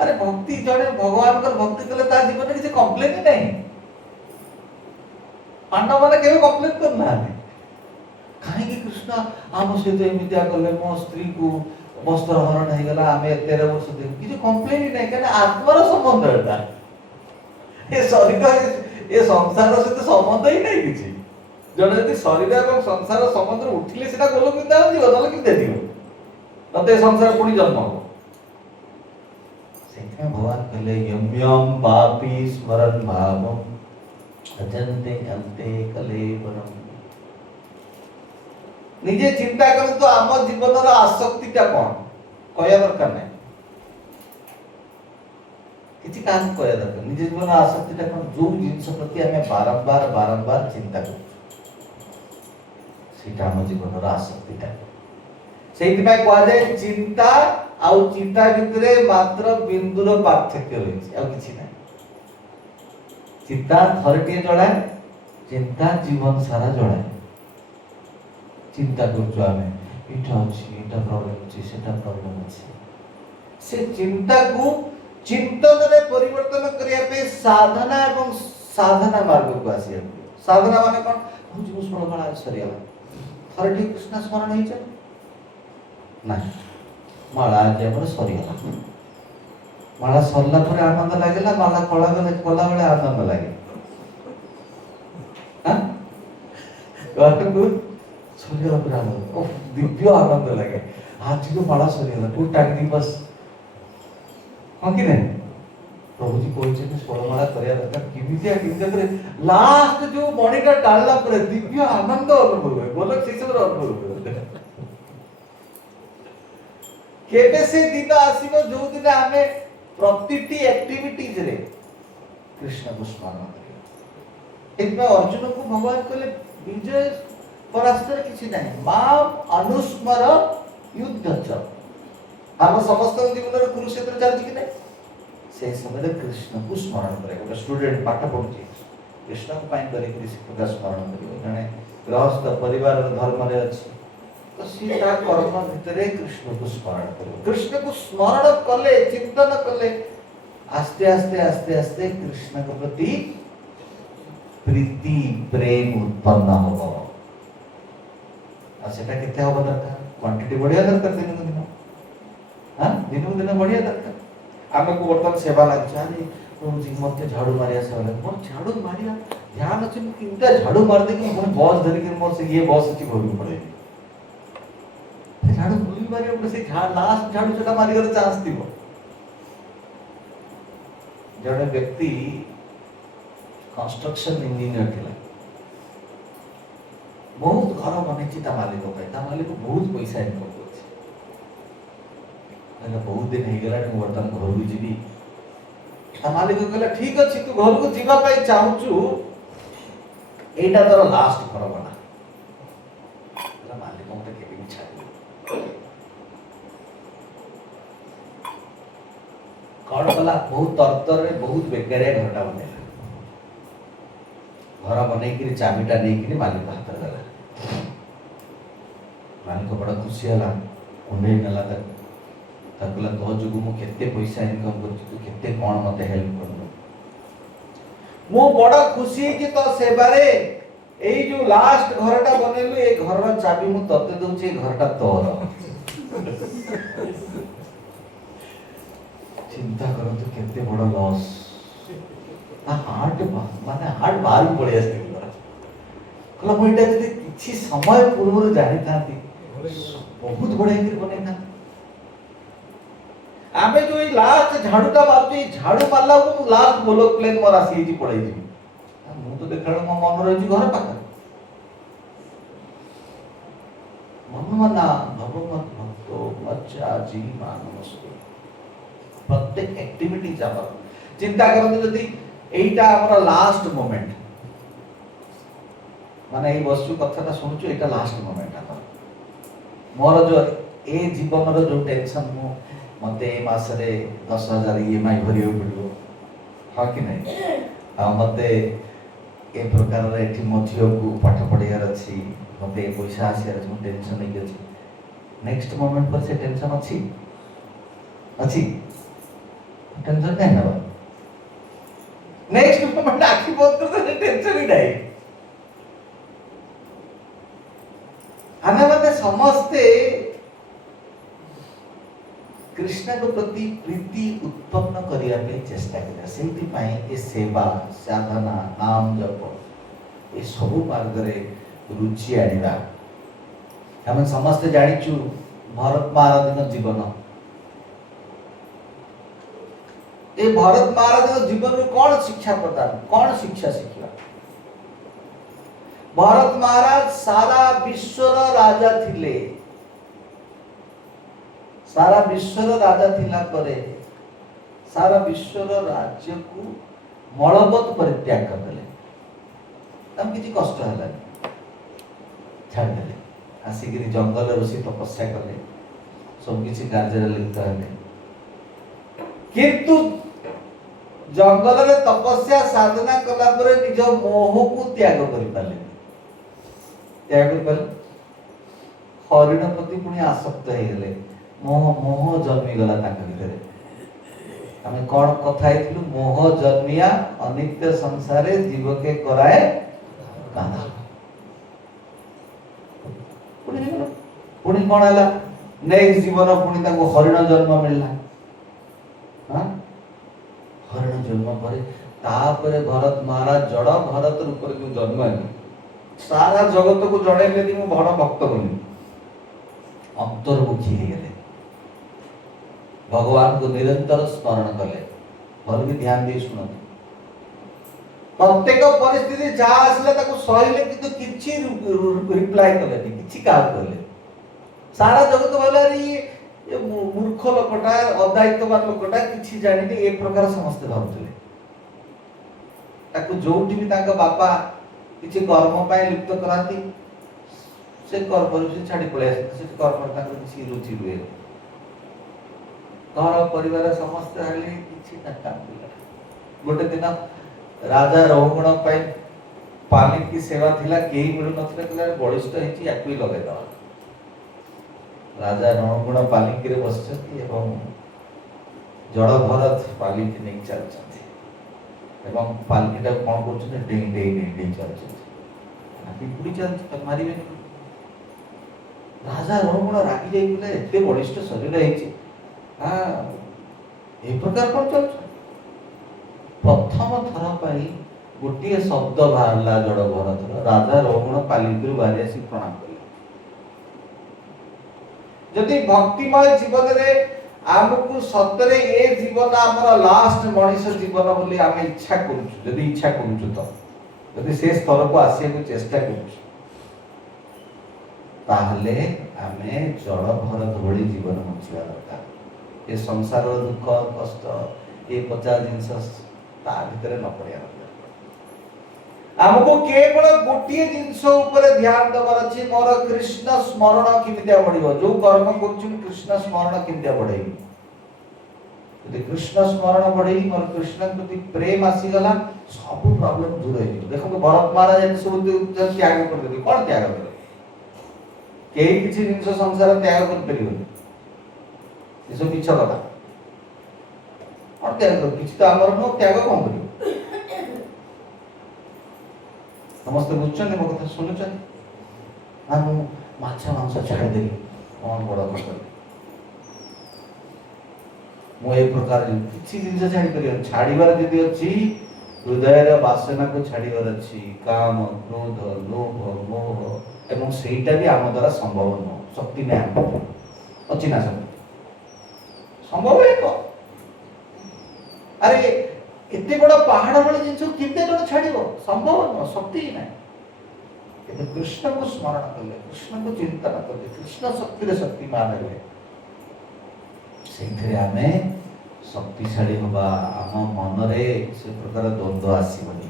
अरे भक्ति जड़े भगवान कर भक्ति कले ता जीवन में किसी कंप्लेन ही नहीं पांडव माने केबे कंप्लेन करना है काहे कि कृष्ण आम से तो एमितिया कले मो स्त्री को वस्त्र हरण हो गला हमें 13 वर्ष दिन किसी कंप्लेन ही नहीं कहने आत्मार संबंध रहता ये शरीर ये संसार से तो संबंध ही नहीं किसी जड़े यदि शरीर और संसार संबंध उठिले सेटा गोल किंदा हो जीव नले किंदा दियो तते संसार पुनी जन्म हो सेथे भगवान कहले यम्यम पापी स्मरण भावम अजन्ते अंते कलेवरम निजे चिंता कर तो आम जीवन रो आसक्तिटा कोन कहया दरकार नै किछि काम कहया दरकार निजे जीवन रो आसक्तिटा कोन जो जिंस प्रति हमें बारंबार चिंता कर सीटा हम जीवन रो आसक्तिटा सेति में कह जाय चिंता आउ चिंता भितरे मात्र बिंदुर पार्थक्य रही आ किछि नै चिंता थरटे जळा चिंता जीवन सारा जळा चिंता करछो आमे इटा अछि इटा प्रॉब्लम अछि सेटा प्रॉब्लम अछि से चिंता को चिंतन रे परिवर्तन करिया पे साधना एवं साधना मार्ग को आसी साधना माने कोन हम जीव स्मरण कला सरिया थरटी कृष्ण स्मरण हे छ ना माला जे हमर सरिया माला सरला पर आनंद लागेला माला कला बेले आनंद लागे हां कहतु सरिया पर आनंद ओ दिव्य आनंद लगे आज जो माला सरिया तू टाक दी बस हां कि नहीं प्रभु जी कहते हैं 16 माला करिया दरकार किमितिया करे लास्ट जो बॉडीटा डालला पर दिव्य आनंद अनुभव है बोलक से सब अनुभव है केबे से दिन आसीबो जो दिन हमें प्रतिटी एक्टिविटीज रे कृष्ण को स्मरण करियो इनमें अर्जुन को भगवान कहले विजय परास्तर किछि नहीं माम अनुस्मर युद्ध च हम समस्त जीवन रे कुरुक्षेत्र चल कि नहीं से समय कृष्ण को स्मरण करे गोटे स्टूडेंट पाठ पढुची कृष्ण को पाइन करे कृष्ण का स्मरण करियो जने गृहस्थ परिवार धर्म रे अछि तो सीता कर्म भितरे कृष्ण को स्मरण करो कृष्ण को स्मरण कले चिंतन कले आस्ते आस्ते आस्ते आस्ते कृष्ण के प्रति प्रीति प्रेम उत्पन्न होबो आ सेटा केते होबो दरकार क्वांटिटी बढ़िया दरकार दिन को दिन हां दिन को दिन बढ़िया दरकार आमे को वर्तमान सेवा लागछ अरे कौन मत झाड़ू मारिया से वाला मोर झाड़ू मारिया ध्यान अच्छे किंता झाड़ू मार दे कि मोर बॉस धर के मोर से ये बॉस अच्छी बोलू पड़े झाड़ू बोली मारिया अपने से झाड़ लास्ट झाड़ू छोटा मारी कर चांस थी वो जड़े व्यक्ति कंस्ट्रक्शन इंजीनियर थिला बहुत घर बने ता मालिक बहुत पैसा इनकम करछि कहला बहुत दिन हे गेला मु वर्तमान घर को जीवी ता मालिक कहला ठीक अछि तू घर को जीवा पाई चाहूचु एटा तोर लास्ट घर बना कहला मालिक मते केबे भी छाडी कौन कला बहुत तरतर रे बहुत बेकारिया घरटा बनेला घर बनई चाबीटा नहीं मालिक हाथ गला मालिक बड़ा खुशी है कुंडे नेला कहला तो जो मु केते पैसा इनकम कर तू केते कौन मते हेल्प कर मु बड़ा खुशी कि तो सेबारे एई जो लास्ट घरटा बनेलु ए घरर चाबी मु तते दउची ए घरटा तोर चिंता करो तो केते बड़ा लॉस हार्ट माने हार्ट बाहर पड़े आसे कहला मु एटा जदी किछि समय पूर्व जानि थांती बहुत बड़े के बने था आमे जो ई लास्ट झाड़ूटा मारती झाड़ू मारला को लास्ट ब्लॉक प्लेन मोर आसी जी पड़ै जी मु तो देखला मो मन रही घर पाकर मनमना भगवत भक्तो मच्चा जी मानमस्तु प्रत्येक एक्टिविटी जाब चिंता करते जदी एटा हमर लास्ट मोमेंट माने ए वस्तु कथाटा सुनुछु एटा लास्ट मोमेंट हमर मोर जो ए जीवन रो जो टेंशन मु मते ए मास रे 10,000 ईएमआई भरियो पड़ियो हा कि नहीं आ मते ए प्रकार रे एठी मथियो को पाठ पढियार अछि मते पैसा आसी रे टेंशन नहीं अछि नेक्स्ट मोमेंट पर से टेंशन अछि टेंशन नहीं ना नेक्स्ट मोमेंट आखि बंद कर दे टेंशन ही नहीं हमें मते समझते कृष्ण के प्रति प्रीति उत्पन्न करिया पे चेष्टा करिया सेति पाए ए सेवा साधना नाम जप ए सब मार्ग रे रुचि आनिबा हम समस्त जानिचु भारत महाराज जीवन ए भारत महाराज जीवन में कौन शिक्षा प्रदान कौन शिक्षा शिखला भारत महाराज सारा विश्वर राजा थिले सारा विश्वर राजा थिला परे सारा विश्वर राज्य को मलबत परित्याग कर देले तम किछि कष्ट हला छाड़ देले आसिगिरी जंगल बसी तपस्या कले सब किछि कार्य लिप्त हले किंतु जंगल रे तपस्या साधना कला परे निज मोह को त्याग करि पाले त्याग करि पाले हरिण प्रति पुणी आसक्त हे गेले मोह मोह जन्मी गला ताके भितरे हमें कोन कथा हेतिलु मोह जन्मिया अनित्य संसारे जीव के कराए काना पुणी कोन हला नेक्स्ट जीवन पुणी ताको हरिण जन्म मिलला हां हरिण जन्म पर तापरे भरत महाराज जड़ भरत रूप रे जन्म है सारा जगत को जणैले कि मु बड़ भक्त बोली अंतर्मुखी हे गेले भगवान को निरंतर स्मरण कले भल भी ध्यान दे सुनो प्रत्येक परिस्थिति जा आसले ताको सहिले किंतु किछि रिप्लाई कले किछि का कले सारा जगत वाला ये मूर्ख लोकटा अदायित्ववान लोकटा किछि जानिनी ए प्रकार समस्त भाबुतले ताको जोठी भी ताका बापा किछि कर्म पाए लिप्त कराती से कर्म से छाड़ी पळे से कर्म ताको किछि रुचि रुए घर परिवार समस्त हले किछि न काम दिला गोटे दिन राजा रहुगुण पाए पालिक की सेवा थिला केही मिलु नथले कला बलिष्ठ हेची याकु लगे दवा राजा रहुगुण पालिक रे बसछती एवं जड़ भरत पालिक नै चलछती एवं पालिकटा कोन करछन डेई डेई डेई चलछती आकि पुडी चलछ मारिबे राजा रहुगुण रागी जाई बोले एते बलिष्ठ शरीर हेची हां ए प्रकार कोन चलछ प्रथम थर पाई गोटे शब्द बाहरला जड़ भरतर राजा रघुण पालिकी बाहरी आसी प्रणाम कले। जदि भक्तिमय जीवन रे आमको सतरे ए जीवन आमर लास्ट मनीष जीवन बोली आम इच्छा करूँ, जदि इच्छा करूँ तो जदि से स्तर को आसिया को चेष्टा करूँ ताहले आमे जड़ भर धोड़ी जीवन बंचिया दरकार। ये संसार दुख कष्ट ये 50 जिनस ता भितर न पड़िया दरकार। आमको केवल गोटे जिनस ऊपर ध्यान देवार अछि, मोर कृष्ण स्मरण केमितिया बढ़िबो। जो कर्म करूछु कृष्ण स्मरण केमितिया बढ़ेबी। यदि कृष्ण स्मरण बढ़ेई मोर कृष्ण प्रति प्रेम आसी गला सब प्रॉब्लम दूर हो जिवो। देखो भरत महाराज एत सब त्याग कर देबे। कोन त्याग करे? केही किछि जिनस संसार त्याग कर परिबो। ये सब मिछ कथा। और त्याग कर किछि तो हमर नो त्याग कोन करियो? समस्त बुझछन मो कथा सुनुछन। हम माछा मांस छाड़ देली कोन बड़ कथा। मो ए प्रकार किछि जिनस छाड़ी करियो। छाड़ीबार जदि अछि हृदय रे वासना को छाड़ीबार अछि, काम क्रोध लोभ मोह एवं सेटा भी आम द्वारा संभव न। शक्ति नै आम अछि ना संभव है को। अरे इतने बड़ा पहाड़ वाले जिनस कितने जण छाड़िबो? संभव न, शक्ति ही नै। एबे कृष्ण को स्मरण कले, कृष्ण को चिंतन कले, कृष्ण शक्ति रे शक्ति मान ले सेथिरे आमे शक्तिशाली होबा। आम मन रे से प्रकार द्वंद्व आसीबनी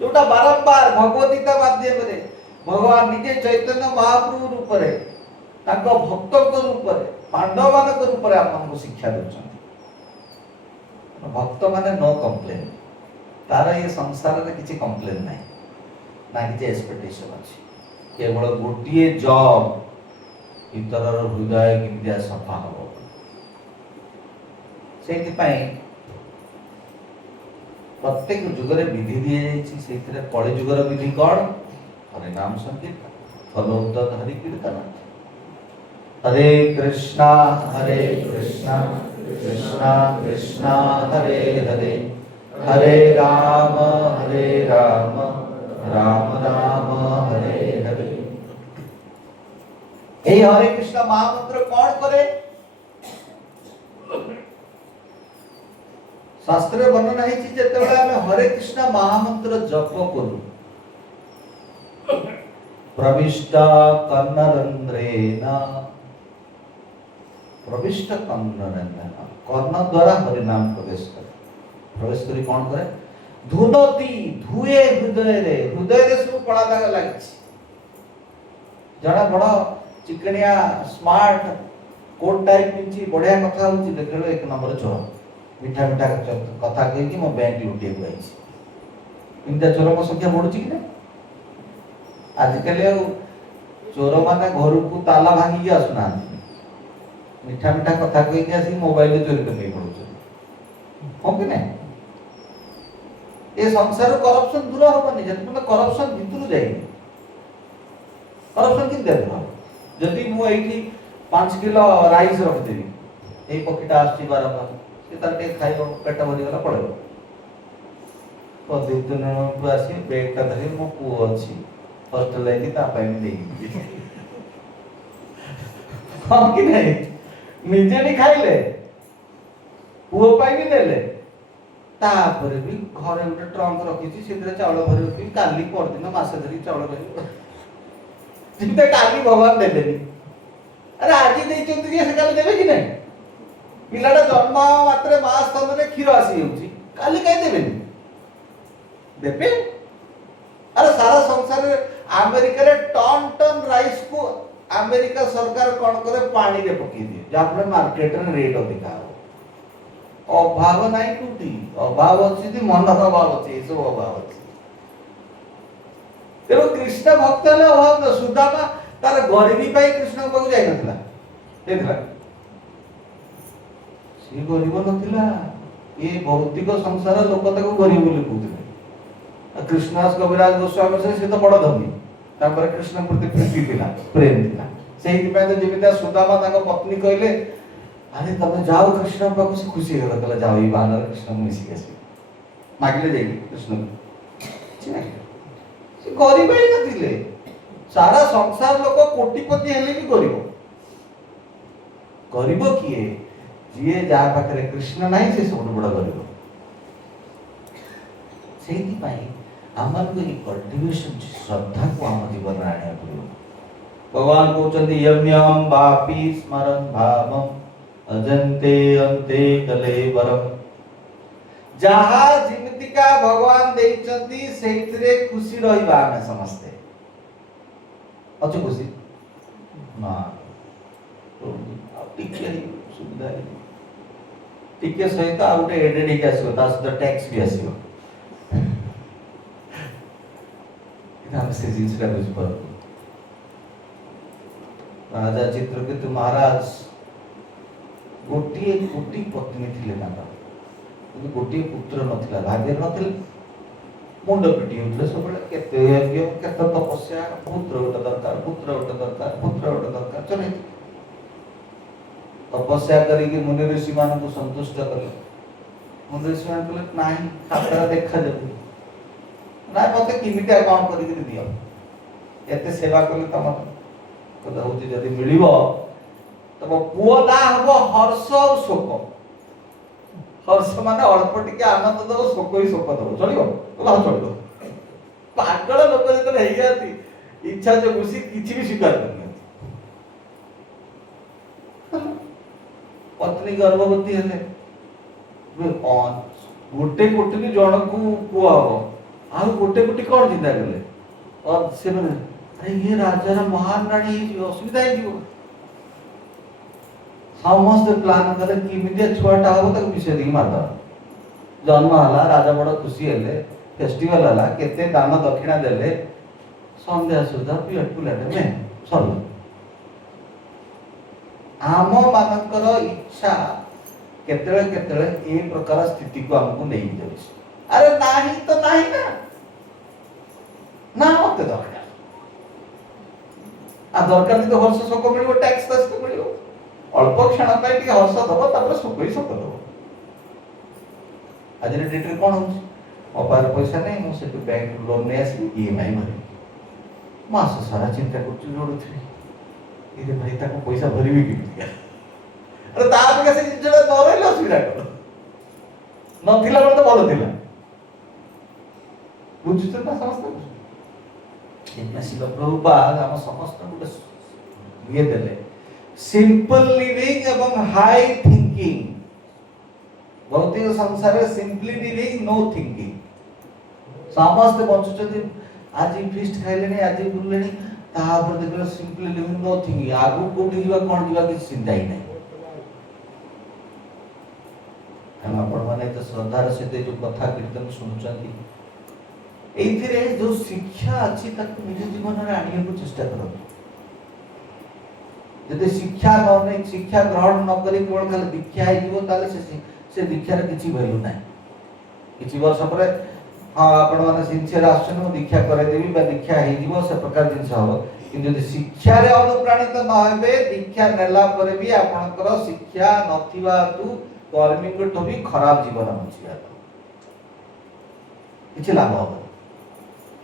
जोटा बारंबार भगवत गीता माध्यम रे भगवान निजे चैतन्य महाप्रभु रूप रे ताको भक्त रूप रे पांडव मान रूप रे आपन शिक्षा देछन। भक्त माने नो कंप्लेन, तार ये संसार रे किछि कंप्लेन नै ना किछि एक्सपेक्टेशन अछि। केवल गोटिए जॉब भीतर हृदय केमितिया सफा हो। सेति पई प्रत्येक जुगरे विधि दिए जाइछि। सेतिरे कଳି जुगर विधि कोन? हरे नाम संकीर्तन, फलोत्तर हरि कीर्तन। हरे कृष्णा कृष्णा कृष्णा हरे हरे, हरे राम राम राम हरे हरे। ए हरे कृष्ण महामंत्र कौन करे? शास्त्र वर्णन है जेतेबेले आमे हरे कृष्ण महामंत्र जप करू प्रविष्ट कर्णरंध्रेण, प्रविष्ट कर्णरंध्रेण कर्ण द्वारा हरि नाम प्रवेश करे। प्रवेश करी कौन करे? धुनती धुए हृदय रे सब कला दाग लागिछि। जड़ा बड़ चिकनिया स्मार्ट कोट टाइप पिंची बढ़िया कथा होची देखलो एक नंबर चोर मीठा मीठा कथा कहि कि मो बैंक लुटिए पाइछि। इनता चोर को संख्या बढ़ुची कि ना? आजकल चोर माने घर को ताला भांगी के आसुना मीठा मीठा कथा कहि के आसी मोबाइल चोरी कर नहीं पड़ुछ। हो कि ना? ये संसार करप्शन दूर होबनी जति करप्शन भितरु जाई। करप्शन कि देखो जति मु एठी 5 किलो राइस रख देबी ए पकेटा आसी बारंबार से तार के खाइबो पेट भरी गला पड़े तो दिन को आसी बैग का धरि मो पु अछि हॉस्टल लाइक ता पाई में देई हम कि नहीं निजे नहीं खाइले पुओ पाई भी देले तापर भी घरे उठे ट्रंक रखिछि सेतरे चावल भरि रखि काली पर दिन मासे धरि चावल भरि जिते काली भगवान देबेनी। अरे आज दे चंद जे से काली देबे कि नहीं? पिलाटा जन्म मात्रे मास स्तन रे क्षीर आसी होउची काली काई देबेनी? देबे। अरे सारा संसार रे अमेरिका रे टन टन राइस को अमेरिका सरकार कोन करे पानी रे पकी दिए जाफले मार्केट रे रेट अधिका हो। अभाव नाही टूटी अभाव अछि दि मन अभाव अछि सो अभाव अछि। तेरो कृष्ण भक्त ले अभाव न सुदामा तार गरीबी पाई कृष्ण पाक जाय नथला देखला सी गरीब नथिला ये भौतिक संसार लोक ताको गरीब बोली कहउथिले। कृष्णदास कविराज गोस्वामी से तो बड़ धनी तापर कृष्ण प्रति प्रीति थिला प्रेम थिला सेहि पे तो जेमिता सुदामा ताको पत्नी कहले अरे तमे जाओ कृष्ण पाक से खुशी होला कहला जाओ ई बानर कृष्ण मिसी आसी मागिले जाइए कृष्ण से गरीब ही नथिले सारा संसार लोक कोटिपति हेले भी गरीब किए जी जहाँ पाखे कृष्ण ना से सब बड़ गरीब से आम कल्टिवेशन श्रद्धा को आम जीवन आने पड़ो भगवान कहते यज्ञम वापी स्मरण भावम अजंते अंते कलेवरम जहाँ जिमतिका भगवान देइचंती सेइतरे खुशी रहिबा आमे समस्ते अच्छे खुशी ना तो टिके सुविधा टिके सहित आ गोटे एडेड के आसीबो ता सहित टैक्स भी आसीबो हम से जिस का बुझ पर राजा चित्रकेतु महाराज गोटे कोटी पत्नी थिले ताका गोटे पुत्र नथिला भाग्य नथिल मुंड पिटी उठले सब केते यज्ञ केते तपस्या पुत्र गोटे दरकार पुत्र गोटे दरकार पुत्र गोटे दरकार चले तपस्या करिके मुनि ऋषि मान को संतुष्ट करले मुनि ऋषि मान कहले नाही खातरा देखा जबी ना मते किमिटा काम करिके दियो एते सेवा करले तम को होची जदी मिलिबो तब पुओ ना हबो हर्ष और शोक हर्ष माने अल्प टिके आनंद दो शोक ही शोक दो चलियो बोला चलियो पागल लोक जत हे जाती इच्छा जो खुशी किछि भी स्वीकार करनी पत्नी गर्भवती हेले गोटे कोटी जन को पुआ हो आ गोटे कोटी कौन चिंता कले और से अरे ये राजा महान रानी असुविधा है समस्त प्लान कले किमिदिया छुआटा हो तक विषय दी मारदा जन्म हला राजा बड़ खुशी हेले फेस्टिवल हला केते दान दक्षिणा देले संध्या सुधा ब्यूटीफुल एटे में सरल आम मानकर इच्छा केतले केतले ए प्रकार स्थिति को हमको नहीं जाउछ अरे नाही तो नाही ना मते दरकार आ दरकार तो हर्ष शोक मिलिबो टैक्स तो मिलिबो अल्प क्षण पाई टी हर्ष दबो तापर सुख ही सुख दबो आज डेट रे कोन होछ अपार पैसा नहीं मु से बैंक लोन ने आसी ईएमआई भरे मास सारा चिंता करछु जोड़थि इरे भाई ताको पैसा भरिबी कि अरे ताप के से जड़ा नरे लो सुविधा कर न थिला बड तो भलो थिला बुझछ ना समस्त इतना शिव प्रभुपाद हम समस्त गुटे ये देले सिंपल लिविंग एवं हाई थिंकिंग भौतिक संसार सिंपली लिविंग नो थिंकिंग समस्त बंचुचନ୍ତି आज फीस्ट खाइले नहीं आज बुलले नहीं ता पर देखले सिंपली लिविंग नो थिंकिंग आगु कोठी जीवा कोन जीवा कि चिंता ही नहीं हम अपन माने तो श्रद्धार सहित जो कथा कीर्तन सुनुचନ୍ତି एथिरे जो शिक्षा अछि ताकु निज जीवन रे आनिया को चेष्टा करब यदि शिक्षा न शिक्षा ग्रहण न करी केवल खाली दीक्षा है जीवो ताले से दीक्षा रे किछि वैल्यू नाही किछि वर्ष परे हां आपण माने सिंसियर आछन दीक्षा करे देबी बा दीक्षा है जीवो से प्रकार जिंस हो किंतु यदि शिक्षा रे अनुप्राणित न हेबे दीक्षा नेला परे भी आपनकर शिक्षा नथिबा तु कर्मी को भी खराब जीवन बचिया किछि लाभ हो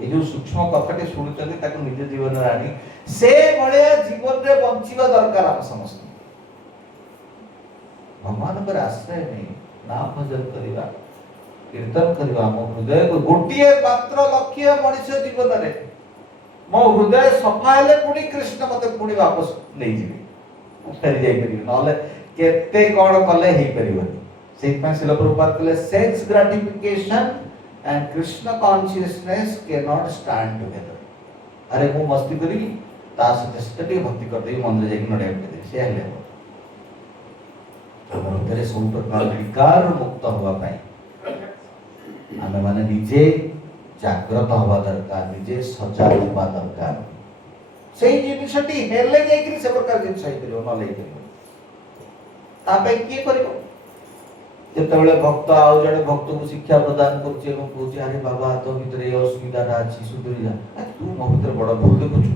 ए जो सूक्ष्म कथाटे सुनुचନ୍ତି ताको निज जीवन रे आनी से भले जीवन रे बंचिबा दरकार आप समस्त भगवान पर आश्रय नहीं नाम भजन करिबा कीर्तन करिबा मो हृदय को गोटिए मात्र लक्ष्य मनुष्य जीवन रे मो हृदय सफा हेले पुनी कृष्ण मते पुनी वापस नहीं जीवी फेर जाई करियो नले केते कोन कले हे परिबनी सेत में शिल प्रभुपाद कहले sex gratification and Krishna consciousness cannot stand together अरे मु मस्ती करी ता से स्टडी भक्ति करते मंदिर जाई नडे दे से हेले तो तेरे सब प्रकार विकार मुक्त होवा पाए आमे माने निजे जागृत होवा दरकार निजे सजग होवा दरकार सेही जिनिसटी हेले जाई कि से प्रकार जिन सही करियो न ले करियो ता पे की करियो जेतेबेले भक्त आउ जड़े भक्त को शिक्षा प्रदान करछि एवं कहछि अरे बाबा तो भीतर ए असुविधा रा अछि सुधरी जा तू मो भीतर बड़ भूल देखछु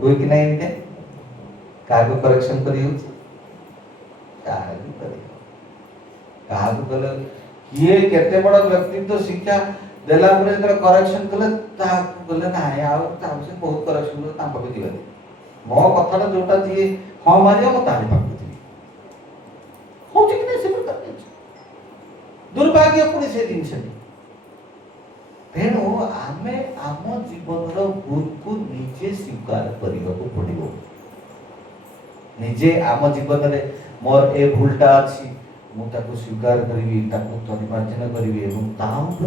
कोई कि नहीं इनके का को करेक्शन करियो का भी करियो कहा कहले किए केते बड़ व्यक्तित्व शिक्षा देला पर जब करेक्शन कले ता कहले ना आ ता से बहुत करेक्शन ता पाके दिबा मो कथाटा जोटा जी हां मारिया मो तारी पाके दिबी हो ठीक नहीं से करते दुर्भाग्य पुणी से जिनस तेणु आमे आम जीवन भूल को निजे स्वीकार करने को पड़ो निजे आम जीवन में मोर ए भूलटा अच्छी मुझे स्वीकार करी परिमार्जन करी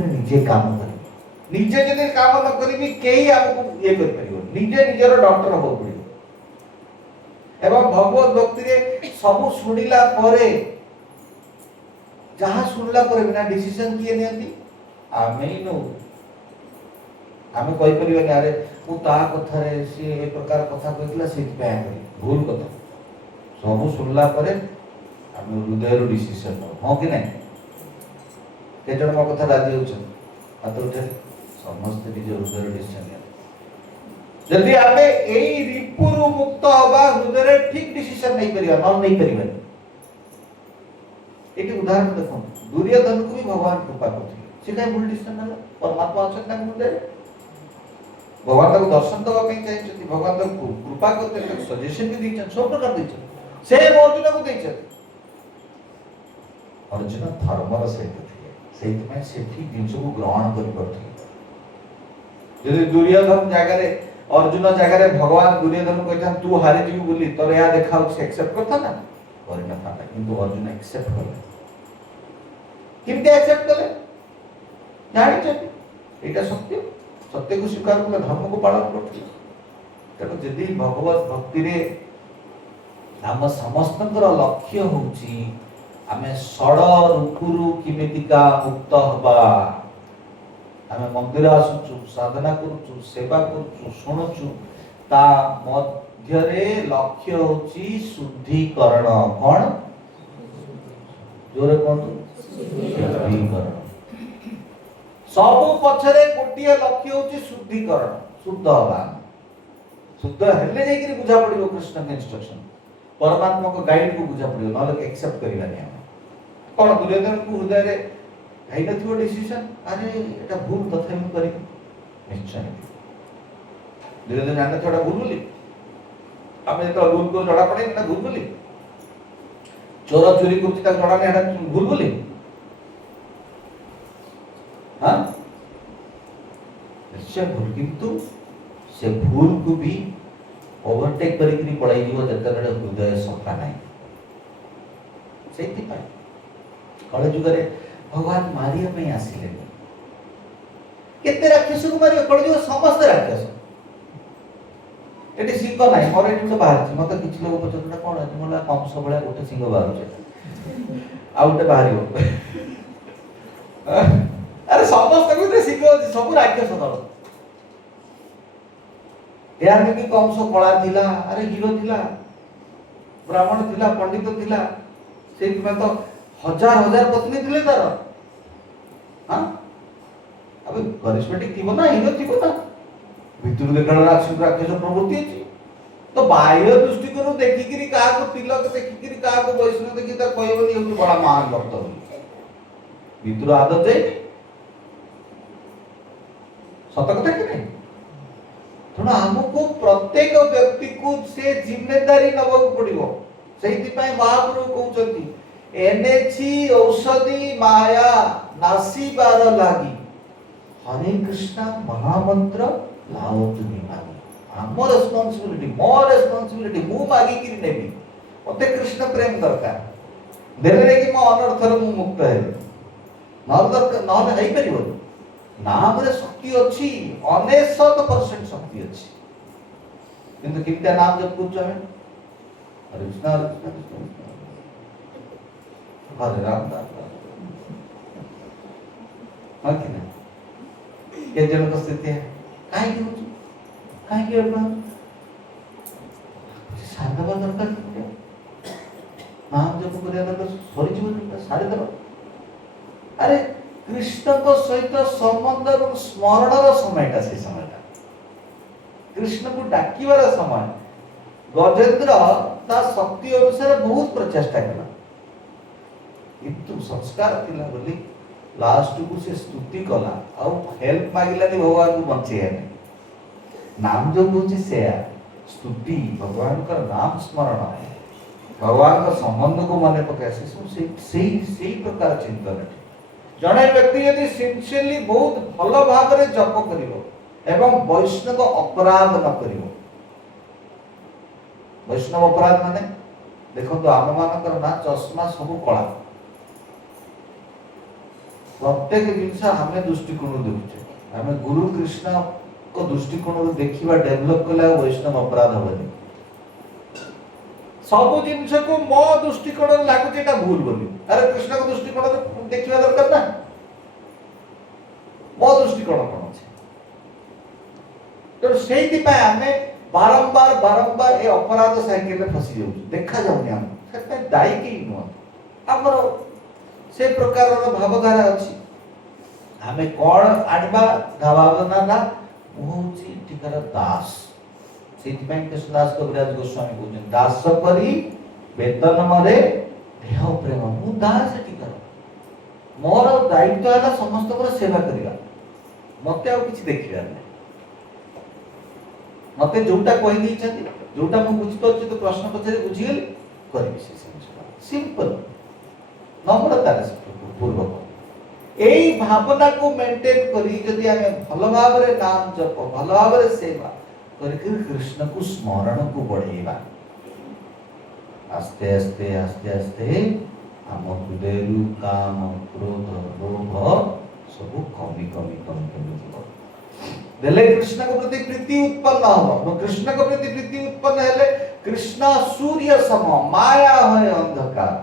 निजे काम करी निजे जब काम न करी कई आमको ये कर निजे निजर डॉक्टर हो पड़ो एवं भगवत भक्ति रे सब शुणिला परे जहाँ शुणिला परे बिना डिसीजन किए नियंती आमे ही नो आमे कहि परिबा अरे मु ता कथा रे से ए प्रकार कथा कहतिला सेति पे भूल कथा सब शुणिला परे आमे हृदय रो डिसीजन हो कि नहीं के जण मो कथा राजी होछ हाथ उठे समस्त निज हृदय रो डिसीजन जल्दी आमे एई रिपुरु मुक्त होबा हृदय रे ठीक डिसीजन नहीं करिया नहीं करिबा एक उदाहरण देखो दुर्योधन को भी भगवान कृपा करथिले से काई भूल डिसीजन ना परमात्मा अछन ना हृदय भगवान को दर्शन दवा पे चाहिए भगवान को कृपा करते सजेशन भी दीछन सब प्रकार दीछन से अर्जुन को दीछन अर्जुन धर्मर सहित थिले सेति में से ठीक जिंस को ग्रहण करि परथिले यदि दुर्योधन जगह रे अर्जुन जगह रे भगवान दुर्योधन को कहता तू हारि जीव बोली तोर या देखाउ से एक्सेप्ट करता ना करि न था किंतु अर्जुन एक्सेप्ट करले किंतु एक्सेप्ट करले जानि छ एटा सत्य सत्य को स्वीकार कर धर्म को पालन करते तेणु यदि भगवत भक्ति रे आम समस्त लक्ष्य होची आमे सड़ रूपुरु किमितिका मुक्त हबा आमे मंदिर आसुचु साधना करूचु सेवा करूचु सुनुचु ता मध्य रे लक्ष्य होची शुद्धिकरण कोन जोरे कोन शुद्धिकरण सब पछरे गोटिए लक्ष्य होची शुद्धिकरण शुद्ध हवा शुद्ध हेले जे कि बुझा पड़ियो कृष्ण के इंस्ट्रक्शन परमात्मा को गाइड को बुझा पड़ियो नले एक्सेप्ट करिला नहीं कोन दुर्योधन को हृदय रे भाई न थियो डिसीजन अरे एटा भूल तथा हम करी निश्चय दुर्योधन जाने थोड़ा भूल बोली हमें तो भूल को जड़ा पड़े ना भूल बोली चोर चोरी करती ता जड़ा ने भूल बोली हाँ निश्चय भूल किंतु से भूल को भी ओवरटेक करी पड़ाई जीव जतने हृदय सफा नहीं सेति पाई कल जुग रे भगवान मारिया में आसिले केते राक्षस को मारियो कल जुग समस्त राक्षस एटी सिंह नाही मोर एटी तो बाहर छी मते किछ लोग पचतडा कोन अछि मोला कम सबळे गोटे सिंह बाहर छै आउटे बाहरियो अरे समस्त को दे सिंह अछि सब राक्षस दल यार में कि कम सो कला थिला अरे हीरो थिला ब्राह्मण थिला पंडित थिला सेति में तो हजार हजार पत्नी थिले तार हां अबे करिश्मेटिक थिबो ना हीरो थिबो ना भितरु देखण राक्षस प्रवृत्ति अछि तो बाह्य दृष्टि करू देखि किरी का को तिलक देखि किरी का को वैष्णव देखि त कहबनी हो बड़ा महान भक्त हो भितरु आदत जाय सत कथा कि नहीं थोड़ा हमको प्रत्येक व्यक्ति को से जिम्मेदारी नबक पड़िबो सेति पय महाप्रभु कहउचंती एनेछि औषधि माया नासीबार लागी हरे कृष्ण महामंत्र लाओ तुमी मागी आम रेस्पॉन्सिबिलिटी मु मागी कि नेबी मते कृष्ण प्रेम दरकार देले कि मो अनर्थर मु मुक्त है नर दरकार न हई परिबो नाम रे शक्ति अछि 99% शक्ति अछि किंतु किंता नाम जब पूछ हमें हरे कृष्ण हरे राम हां कि ना के जन को स्थिति है काहे कि होछ काहे कि अपना साधवा दरकार नाम जप करिया दरकार सरी जीवन सारे दर अरे कृष्ण को सहित संबंध और स्मरण रो समयटा से समयटा कृष्ण को डाकिवार समय गजेंद्र ता शक्ति अनुसार बहुत प्रचेष्टा कला किंतु संस्कार थिला बोली लास्ट को से स्तुति कला आउ हेल्प मागिलानी भगवान को बंचे नाम जो बुझी से स्तुति भगवान का नाम स्मरण भगवान का संबंध को मन पकाए से प्रकार चिंतन जड़े व्यक्ति यदि सिंसियरली बहुत भल भाव में जप कर एवं वैष्णव अपराध न कर वैष्णव अपराध माने देखो तो आम मान ना चश्मा सब कला प्रत्येक जिनस आम दृष्टिकोण देखुचे आम गुरु कृष्ण को दृष्टिकोण देखा डेभलप कले वैष्णव अपराध हेनी सब जिनस को मो दृष्टिकोण लगुच भूल बोली अरे कृष्ण को दृष्टिकोण देखा दरकार ना मो दृष्टिकोण कौन अच्छे तो से आम बारंबार बारंबार ये अपराध साइकिल फसी जाऊँ देखा जाऊनी आम से दायी कहीं नुह आमर से प्रकार भावधारा अच्छी आम कौन आनिबा भावना ना मुझे टीकार दास से कृष्णदास कविराज गोस्वामी कहते दास करी वेतन मरे देह प्रेम मु दास टीकार मोर दायित्व है समस्त सेवा करवा मत कि देखा मत जोटा कही जोटा मुझे बुझीपी तो प्रश्न पचारे बुझीगली करी सिंपल नम्रता पूर्वक यही भावना को मेंटेन करी जदि आमे भल भाव रे नाम जप भल भाव रे सेवा करके कृष्ण को स्मरण को बढ़ेवा आस्ते आस्ते आस्ते आस्ते आम हृदय काम क्रोध लोभ सब कमी कमी कमी कमी जीव देले कृष्ण को प्रति प्रीति उत्पन्न हो कृष्ण को प्रति प्रीति उत्पन्न हेले कृष्ण सूर्य सम माया है अंधकार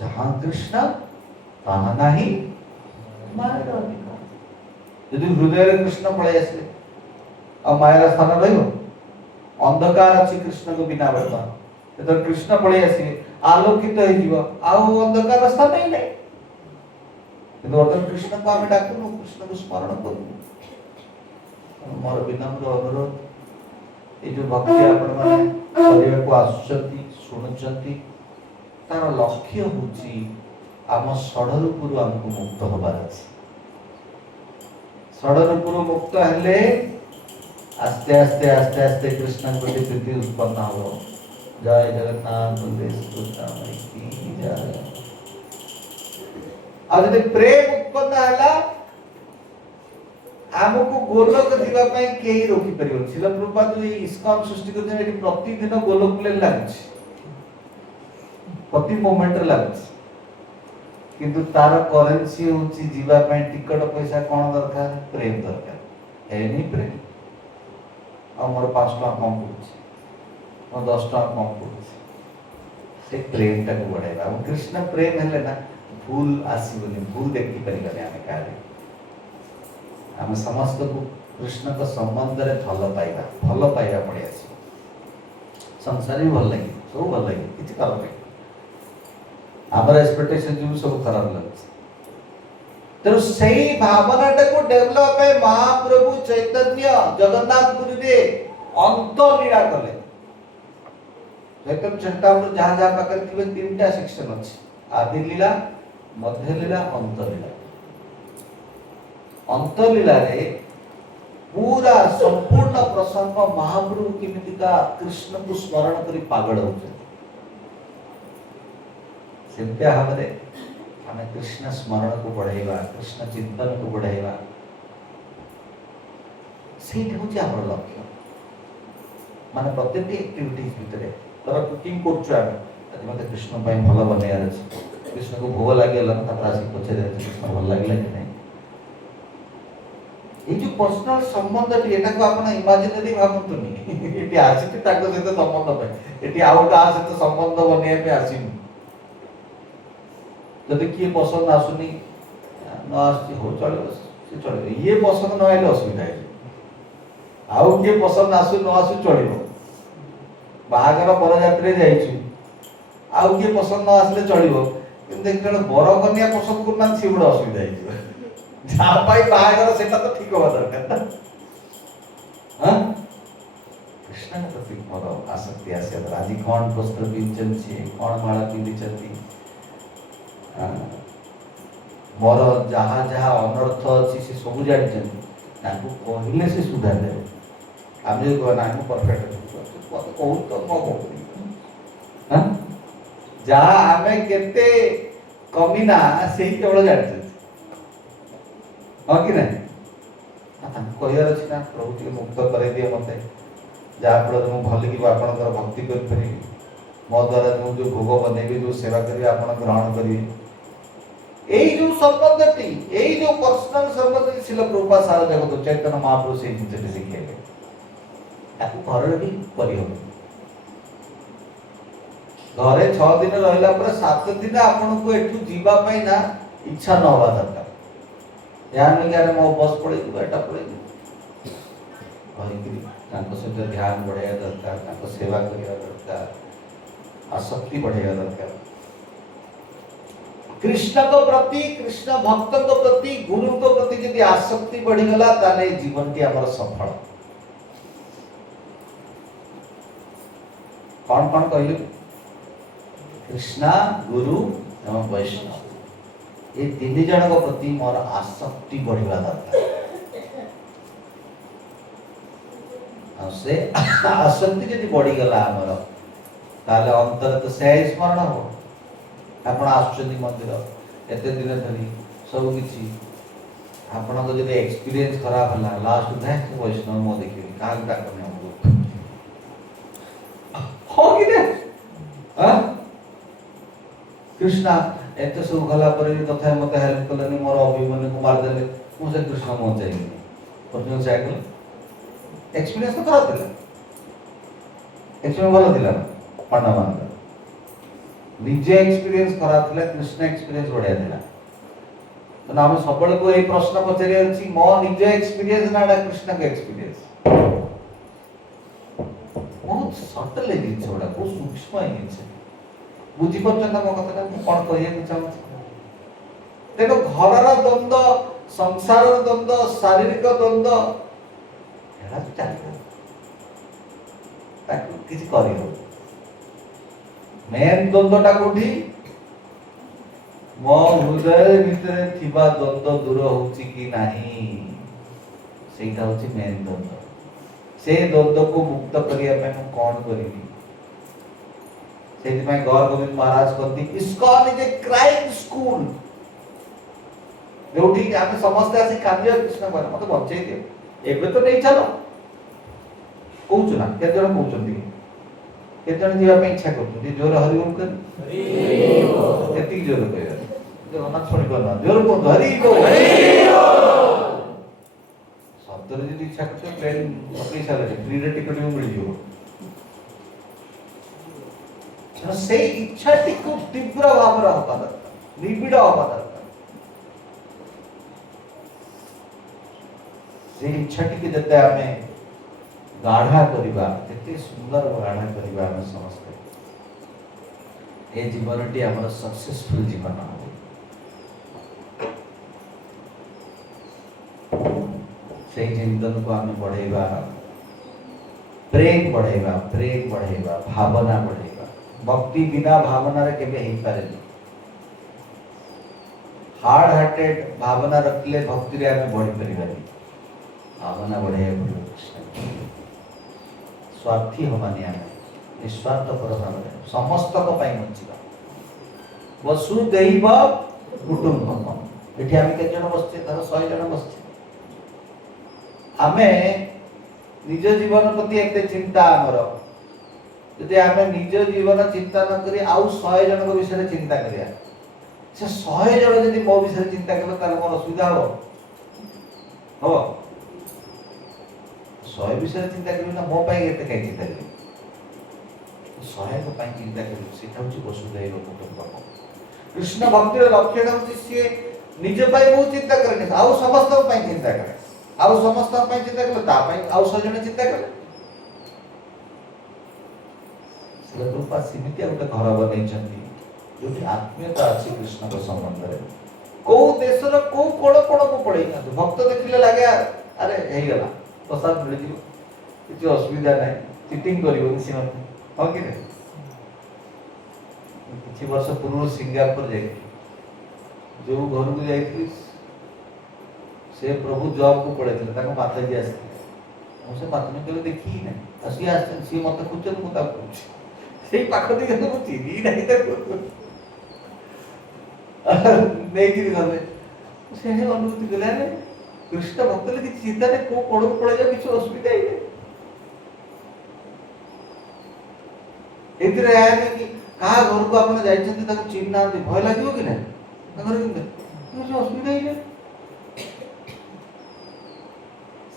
जहां कृष्ण ताहा नहीं माया अधिकार यदि हृदय रे कृष्ण पळे आसले आ माया स्थान रहिबो अंधकार अछि कृष्ण को बिना बर्तन तो कृष्ण पळे आसी आलोकित हो जीव आ अंधकार स्थान नहीं नहीं किंतु वर्तमान कृष्ण को आमे डाकनु कृष्ण को स्मरण करू मोर विनम्र अनुरोध ए जो भक्ति आपण माने शरीर को आसुचंती सुनुचंती तार लक्ष्य होची आम षडरूपुरु आमको मुक्त होबार अछि षडरूपुरु मुक्त हेले आस्ते आस्ते आस्ते आस्ते कृष्ण प्रति प्रीति उत्पन्न हो जय जगन्नाथ बलदेव सुभद्रा की जय आज जब प्रेम उत्पन्न हला आमको गोलोक जीवा पई केही रोकी परियो शिल प्रभुपाद जो इस्कॉन सृष्टि करते एटी प्रतिदिन गोलोक ले लागछ प्रति मोमेंट लागछ किंतु तार करेंसी होची जीवा पई टिकट पैसा कोन दरकार प्रेम दरकार एनी प्रेम हमर 5 टका कम पड़छ और 10 टका कम पड़छ से प्रेम तक बढ़ाइबा कृष्ण प्रेम हेले ना भूल आसीबनी भूल देखि परिबाने आमे काले आमे समस्त को कृष्ण का संबंध रे भल पाइबा पड़े आसी संसार भी भल लगे सब भल लगे किछि खराब नहीं आमर एक्सपेक्टेशन जो सब खराब लगे तेणु सही भावनाटा को डेभलप है महाप्रभु चैतन्य जगन्नाथपुरी रे अंत लीला कले चैतन्य चरितामृत जहाँ जहाँ पाकर थिबे तीनटा सेक्शन अछि आदि लीला मध्य लीला अंत लीला अंत लीला रे पूरा संपूर्ण प्रसंग महाप्रभु केमितिका कृष्ण को स्मरण करी पागल होते सेमते भावरे आमे कृष्ण स्मरण को बढ़ाइबा कृष्ण चिंतन को बढ़ाइबा सेठी होची हमर लक्ष्य माने प्रत्येक एक्टिविटीज भितरे तर कुकिंग करछु आमे आज मते कृष्ण पई भल बनेयार अछि कृष्ण को भोग लागेला तापर आसी पछे कृष्ण भल लागले कि नहीं ये जो पर्सनल संबंध एटा को आपण इमेजिनरी भाबंतुनी एटी आसी ताको सहित संबंध पे एटी आउट आ सहित संबंध बनिया पे आसीनी जदि किए पसंद आसुनी न आसी हो चले ये पसंद न आइले असुविधा है आउ किए पसंद आसु न आसु चलिबो बाहागर परयात्री जाइछु आउ किए पसंद न आसले चलिबो किंतु देखले बर कन्या पसंद करना सी बड़ असुविधा है जहाँ पाई बाहागर सेटा तो ठीक होगा दरकार हां कृष्ण प्रति मोर आसक्ति आसे आज कौन वस्त्र पिंधन छी कौन माला पिंधि मोर जहाँ जहाँ अनर्थ अच्छी से सब जानते कहले से सुधार दे आम जो कह ना परफेक्ट कहूँ तो हाँ जहाँ आम केते कमीना से ही केवल जानते हाँ कि नहीं कहर अच्छी ना प्रभु टे मुक्त कर दिए मत जहाँफल मुझे भल कि आपंकर भक्ति करी मो द्वारा जो जो भोग बनैबी जो सेवा करी आप ग्रहण करेंगे यही जो संबंधटी यही जो पर्सनल संबंध शिल प्रभुपाद सारा जगत चैतन्य महाप्रभु से जिनसे शिखेले आपको घर भी करी घरे 6 दिन रहिला पर 7 दिन आपन को एठू जीवा पई ना इच्छा न होवा दरकार ध्यान में क्या मो बस पड़े एटा पड़े कहि तांको सहित ध्यान बढ़ाया दरकार तांको सेवा करिया दरकार आसक्ति बढ़ाया दरकार कृष्ण को प्रति कृष्ण भक्त को प्रति गुरु को प्रति यदि आसक्ति बढ़ी गला ताले जीवन की हमर सफल कौन कौन कहले कृष्ण गुरु एवं वैष्णव ये 3 जन को प्रति मोर आसक्ति बढ़िवा दरकार से आसक्ति यदि बढ़ी गला हमर ताले अंतर तो से स्मरण हो आपण आश्चर्य मंदिर एते दिन धरी सब किछि आपण को जदि एक्सपीरियंस खराब हला लास्ट में वैष्णव मो देखि का डाक में हो कि ने हां कृष्णा एते सब गला पर तथा मते हेल्प कलनी मोर अभिमन्यु को मार देले मु से कृष्ण मो जाई परजन साइकिल एक्सपीरियंस तो खराब थिला एक्सपीरियंस भलो थिला पंडा मान निजे एक्सपीरियंस खराब थिला कृष्ण एक्सपीरियंस बढ़िया थिला तो नाम सबल को ए प्रश्न पचरे अछि मो निजे एक्सपीरियंस नाडा कृष्ण के एक्सपीरियंस बहुत सटल है जिन छोड़ा बहुत सूक्ष्म है जिन बुझी परछन मो कथा कोन कहिए के चाहू देखो घरर द्वंद्व संसारर द्वंद्व शारीरिक द्वंद्व एरा चल ताकि किसी करी हो मेन द्वंद्वटा कोठी मो हृदय भीतर थिबा द्वंद्व दूर होची कि नाही सेटा होची मेन द्वंद्व से द्वंद्व को मुक्त करिया पे हम कोन करिवि सेति में गौर गोविंद महाराज कहती ISKCON is a crime school जोठी आमे समस्त आसी कान्य कृष्ण पर मते बचै दियो एबे तो नहीं चलो कहू ना के जण कहउछंती के जण जीवा पे इच्छा करछंती जोर हरि ओम कर हरि ओम एति जोर कहया जो ना छोड़ी करना जोर को हरि ओम सत्तर जी इच्छा करते ट्रेन पकड़ी सारे फ्री रे टिकट भी मिल जियो जन से इच्छा टी को तीव्र भाव रा होता दरकार निबिड़ होता दरकार से इच्छा टी के जते हमें गाढ़ा करिबा केते सुंदर गाढ़ा करिबा हम समस्त ए जीवनटी हमर सक्सेसफुल जीवन हो से चिंतन को हमें बढ़ेबा प्रेम बढ़ेबा भावना बढ़ेबा भक्ति बिना भावना रे केबे हेई पारेनी हार्ड हार्टेड भावना रखले भक्ति रे हमें बढ़ी परिबानी भावना बढ़े स्वार्थी हमानी आमे निस्वार्थ पर भाव समस्त को पाई बचिबा वसुदैव कुटुंबकम एठी आमे के जण बसचे धर 100 जण बसचे आमे निज जीवन प्रति एते चिंता हमर यदि आमे निज जीवन चिंता न करी आउ 100 जण को विषय चिंता करिया से 100 जण यदि मो विषय चिंता करबा तार मोर असुविधा हो 100 विषय चिंता करी ना मो पाई एते कई चिंता करी 100 को पाई चिंता करी सेटा होची वसुदैव कुटुंबकम कृष्ण भक्तिर लक्ष्य होची से निज पाई बहुत चिंता करे आउ समस्त पाई चिंता करे आउ समस्त पाई चिंता करे ता पाई आउ 100 जण चिंता करे से रूपा सीमित गोटे घर बनै छथि जोटी आत्मीयता अछि कृष्ण को संबंध रे को देशर को कोड़ को पड़ै ना भक्त देखिले लागे अरे हेई गला प्रसाद मिल जिवो किछि असुविधा नै चिटिंग करिवो निसिम हो कि नै किछि वर्ष पूर्व सिंगापुर जाई जो घर को जाइए से प्रभु जॉब को पड़े माताजी आसते से माता केवे देखी ही ना सी आस सी मत खोज मुझे पाख दिखे तो चिन्ह ना नहीं गले से अनुभूति कले कृष्ण भक्त किसी चिंता नहीं को पड़ को पड़े किसी असुविधा ही नहीं कि कहा घर को आप चिन्ह ना भय लगे कि ना असुविधा ही नहीं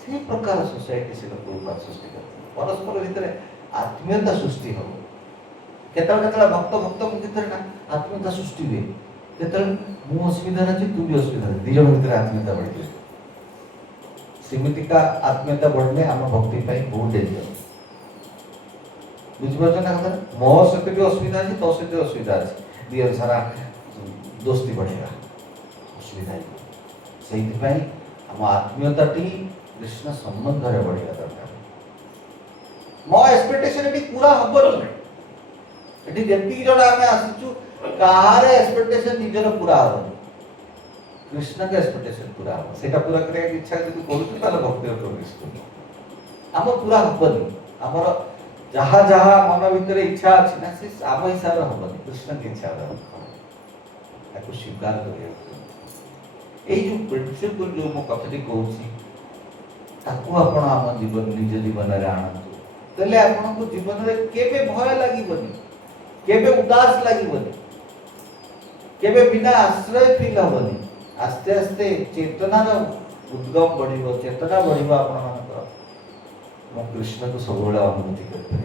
से प्रकार सोसाइटी से प्रभुपाद सृष्टि करते परस्पर भितर आत्मीयता सृष्टि हम केतल भक्त भक्त भितर ना आत्मीयता सृष्टि हुए केतल मु असुविधा अच्छी तू भी असुविधा दिज भितर आत्मीयता बढ़ी श्रीमती का आत्मीयता बढ़ने आम भक्ति बहुत डेंजर बुझिपार ना कथा मो सहित भी असुविधा अच्छी तो सहित असुविधा अच्छी दी सारा दोस्ती बढ़ेगा असुविधा से आम आत्मीयता कृष्ण संबंध रे बढ़िया दरकार मो एक्सपेक्टेशन एटी पूरा हबल एटी जति जण आमे आसीचु कार एक्सपेक्टेशन निजर पूरा हो कृष्ण के एक्सपेक्टेशन पूरा हो सेटा पूरा करे इच्छा जति करू ताले भक्ति प्रवेश हम पूरा हबल हमर जहा जहा मन भीतर इच्छा अछि ना से आम हिसाब हबल कृष्ण की इच्छा ताको स्वीकार करियो ए जो प्रिंसिपल जो मो कथि कहूची ताकू आपण आम जीवन निज जीवन रे आनंद तले आपण को जीवन रे केबे भय लागिबनी केबे उदास लागिबनी केबे बिना आश्रय फील होबनी आस्ते आस्ते चेतना रो उद्गम बढ़िबो चेतना बढ़िबो आपण मानकर मो कृष्ण को सबोला अनुभूति करते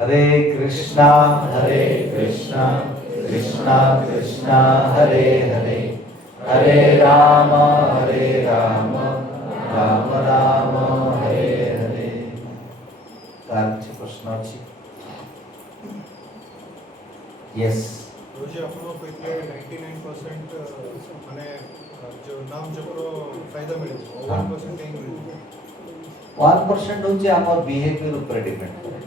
हरे कृष्णा कृष्णा कृष्णा हरे हरे हरे राम राम राम हरे हरे कार प्रश्न अच्छी यस रोजी आपण पहिले 99% माने जो नाम जपरो फायदा मिले 1% नहीं मिले 1% होचे हमर बिहेवियर ऊपर डिपेंड करे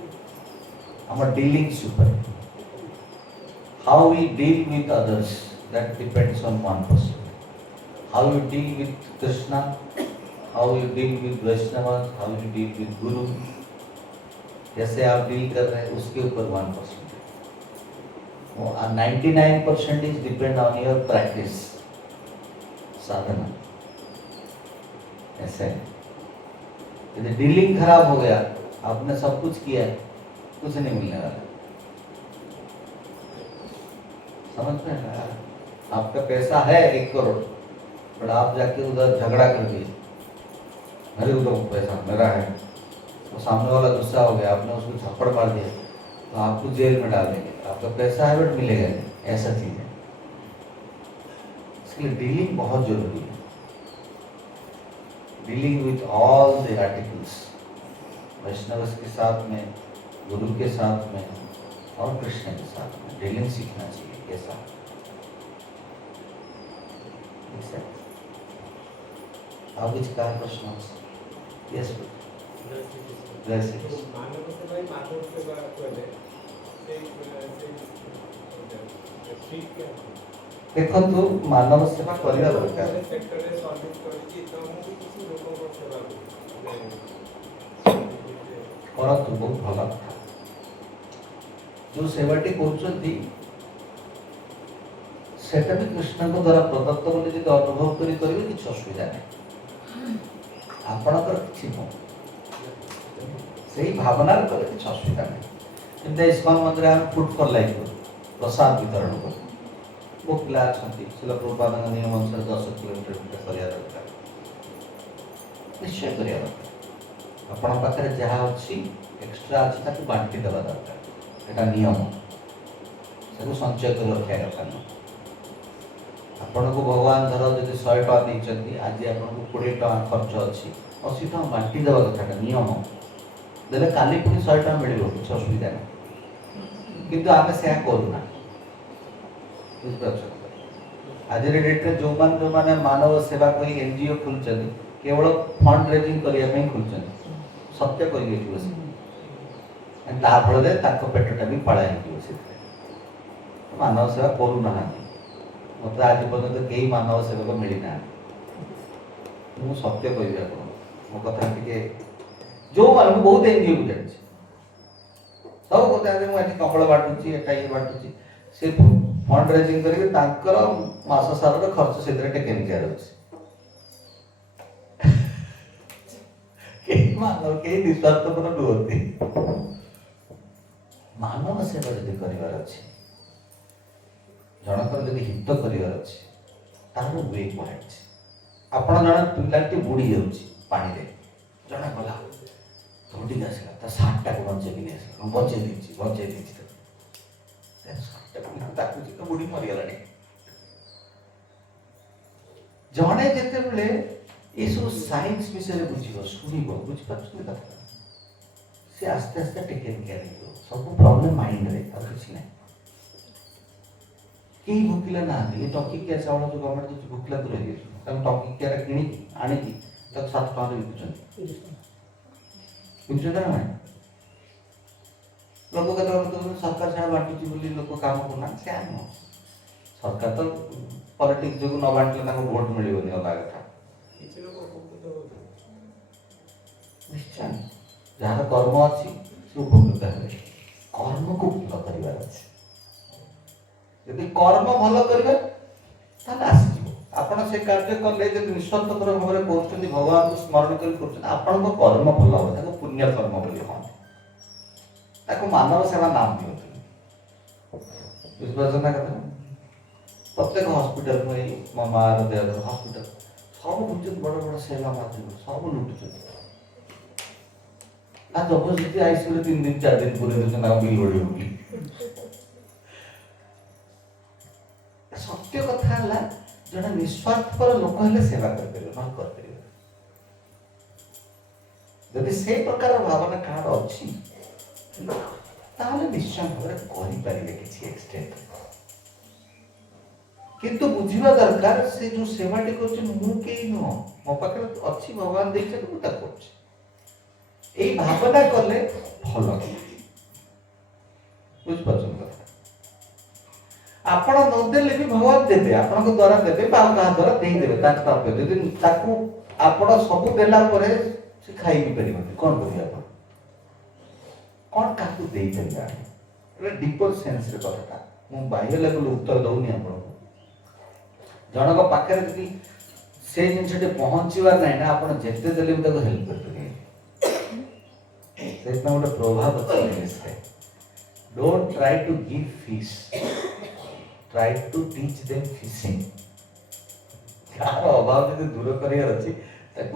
हमर डीलिंग्स ऊपर how we deal with others that depends on 1% how you deal with Krishna how you deal with Vaishnavas, how you deal with Guru, कैसे आप डील कर रहे हैं उसके ऊपर 1% वो 99% is depend on your practice sadhana ऐसे यदि डीलिंग खराब हो गया आपने सब कुछ किया कुछ नहीं मिलने वाला समझ में आपका पैसा है 1 करोड़ पर आप जाके उधर झगड़ा कर दिए मेरे को तो पैसा मेरा है तो सामने वाला गुस्सा हो गया आपने उसको थप्पड़ मार दिया तो आपको जेल में डाल देंगे आपका पैसा है बट मिलेगा नहीं ऐसा चीज है इसलिए डीलिंग बहुत जरूरी है dealing with all the articles Vaishnav के साथ में गुरु के साथ में और कृष्ण के साथ में डीलिंग सीखना चाहिए कैसा आप कुछ कहा प्रश्न यस जैसे मानव सेवा मानव सेवा कहले देखो तो मानव सेवा करना दरकार सेक्टर रे सर्विस करछि त हम किसी लोगों को सेवा करा तो बहुत भला जो सेवाटी करछथि सेटा भी कृष्ण को द्वारा प्रदत्त बोली जदि अनुभव करी करिवे किछ असुविधा नहीं आपणकर किछि न सही भावना करे किछ असुविधा नहीं किंतु इस्कॉन मंदिर हम फूड फॉर लाइफ प्रसाद वितरण को वो पिला छथि सिला प्रभुपाद नियम अनुसार 10 किलोमीटर करिया दरकार निश्चय करिया दरकार आपण पाखरे जहा अछि एक्स्ट्रा अछि ताकू बांटी देबा दरकार एटा नियम सबु संचय कर रखा दरकार आपण को भगवान धर जदि 100 टका दैछथि आज आपण को 20 टका खर्च अछि 80 टका बांटी देबा कथा नियम देले काली पुनी 100 टका मिलिबो किछ असुविधा नहीं किंतु आमे से करूना आज डेट रे जो माने मानव सेवा कोई एनजीओ खुलचन केवल फंड रेजिंग करिया में खुलचन सत्य करिए कि एंड ता फल दे ताको पेटटा भी पळाई कि मानव सेवा करू ना मत आज पर्यटन कई मानव सेवक मिलना मु सत्य कह मो कथा टे जो मान बहुत एनजीओ को जानी सब कथा मुझे कंबल बांटुची एटा ये बांटुची से फंड रेजिंग करके मास सारा खर्च से टेकेन केयर अच्छे मानव कई निस्वार्थपर नुहति मानव सेवा जदि कर जनकर जदि हित कर तार वे कहुए आप जन पिलाटी बुड़ी जापानी जड़े गला दौड़ी आसला ता सार्टा को बचे बचे सार्टा बुड़ी मरीगला जड़े जिते ये सब साइंस विषय बुझ शुण बुझिपार कथा सी आस्ते आस्ते टेकेन केयर हो सब प्रॉब्लम माइंड रे और किसी ना कई भूकिला ना ये टंकिकिया चाउल जो गवर्नमेंट जो भूकिला तो रही कारण टंकिकिया किणी आनी तक 7 टका विकुचन ना मैं लोक कहते सरकार छाड़ बांटुची बोली लोक काम करना क्या नुह सरकार तो पॉलिटिक्स जो न बांटले भोट मिलनी अलग कथा निश्चय जहाँ कर्म अच्छी से उपकृत है कर्म को भल कर कर्म भल कर आपण से कार्य कले निस्वार्थपर भाव में कर भगवान को स्मरण कर कर्म भल हम पुण्य कर्म बोली कहते मानव सेवा नाम दिखते बुझिपार ना कथा प्रत्येक हस्पिटाल में मो मार देह हस्पिटाल सब बुझे बड़ बड़ सेवा माध्यम सब लुटुचे जबरदस्ती आईसीयू 3 दिन 4 दिन पूरे बिल बढ़ी सत्य कथा है जड़े निस्वार्थपर लोक हेले सेवा कर जदि से प्रकार भावना काहार अच्छी निश्चय भाव में किसी एक्सटेंट किंतु बुझा दरकार से जो सेवाटी कर नुह मो पाखे अच्छी भगवान देखते यही भावना कले भल बुझिपार आपण नदेले भी भगवान देवे आपण द्वारा देवे द्वारा देदेवे आपण सब देला से खाई भी पारे कौन करिए कौन क्या दे पारे डीपर सेन्स कथा मु बाह्य लेवल उत्तर दौनी आपको जनक पाखे से जिनसे पहुँचवार ना ना आप जिते देले भी हेल्प करेंगे गोटे प्रभाव अच्छे don't try to give fish try to teach them fishing कार अभाव जो दूर करार अच्छी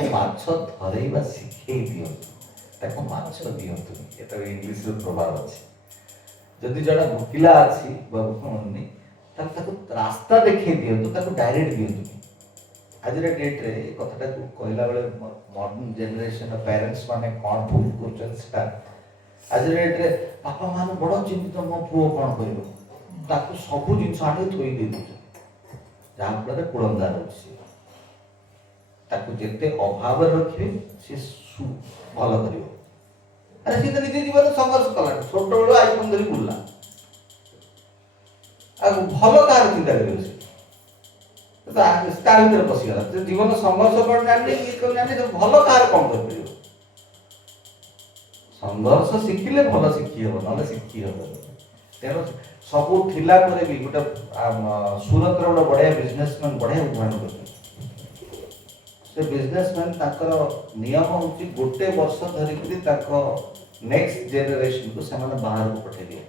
माछ धरवा शिखे दिंतु माछ दिंतु ये इंग्लीश प्रभाव अच्छे जदि जड़े भोकिला अच्छी बाबूनी रास्ता देखे दिंतु डायरेक्ट दिंतु आज डेट रे कथा कहला बेले मॉडर्न जनरेशन पेरेंट्स माने कौन भूल कर आज डेट रे बापा मान बड़ चिंतित मो पुओ कौन कर सब जिन आने थोई दे जहाँफल कुड़ंदार जिते अभाव रखिए सी भल कर अरे सी तो निजे जीवन संघर्ष कला छोट बेलू आईफोन धरी बुलला भल कह चिंता कर पशिगला जीवन संघर्ष कौन जाने ये कौन जाने भल कह कौन कर संघर्ष शिखिले भल शिखी हम ना शिखी हम तेणु सब थिला भी गोटे सूरत गोटे बढ़िया बिजनेसमैन बढ़िया उदाहरण कर बिजनेसमैन नियम हूँ गोटे वर्ष धरिक नेक्स्ट जेनेरेशन को बाहर को पठे दिए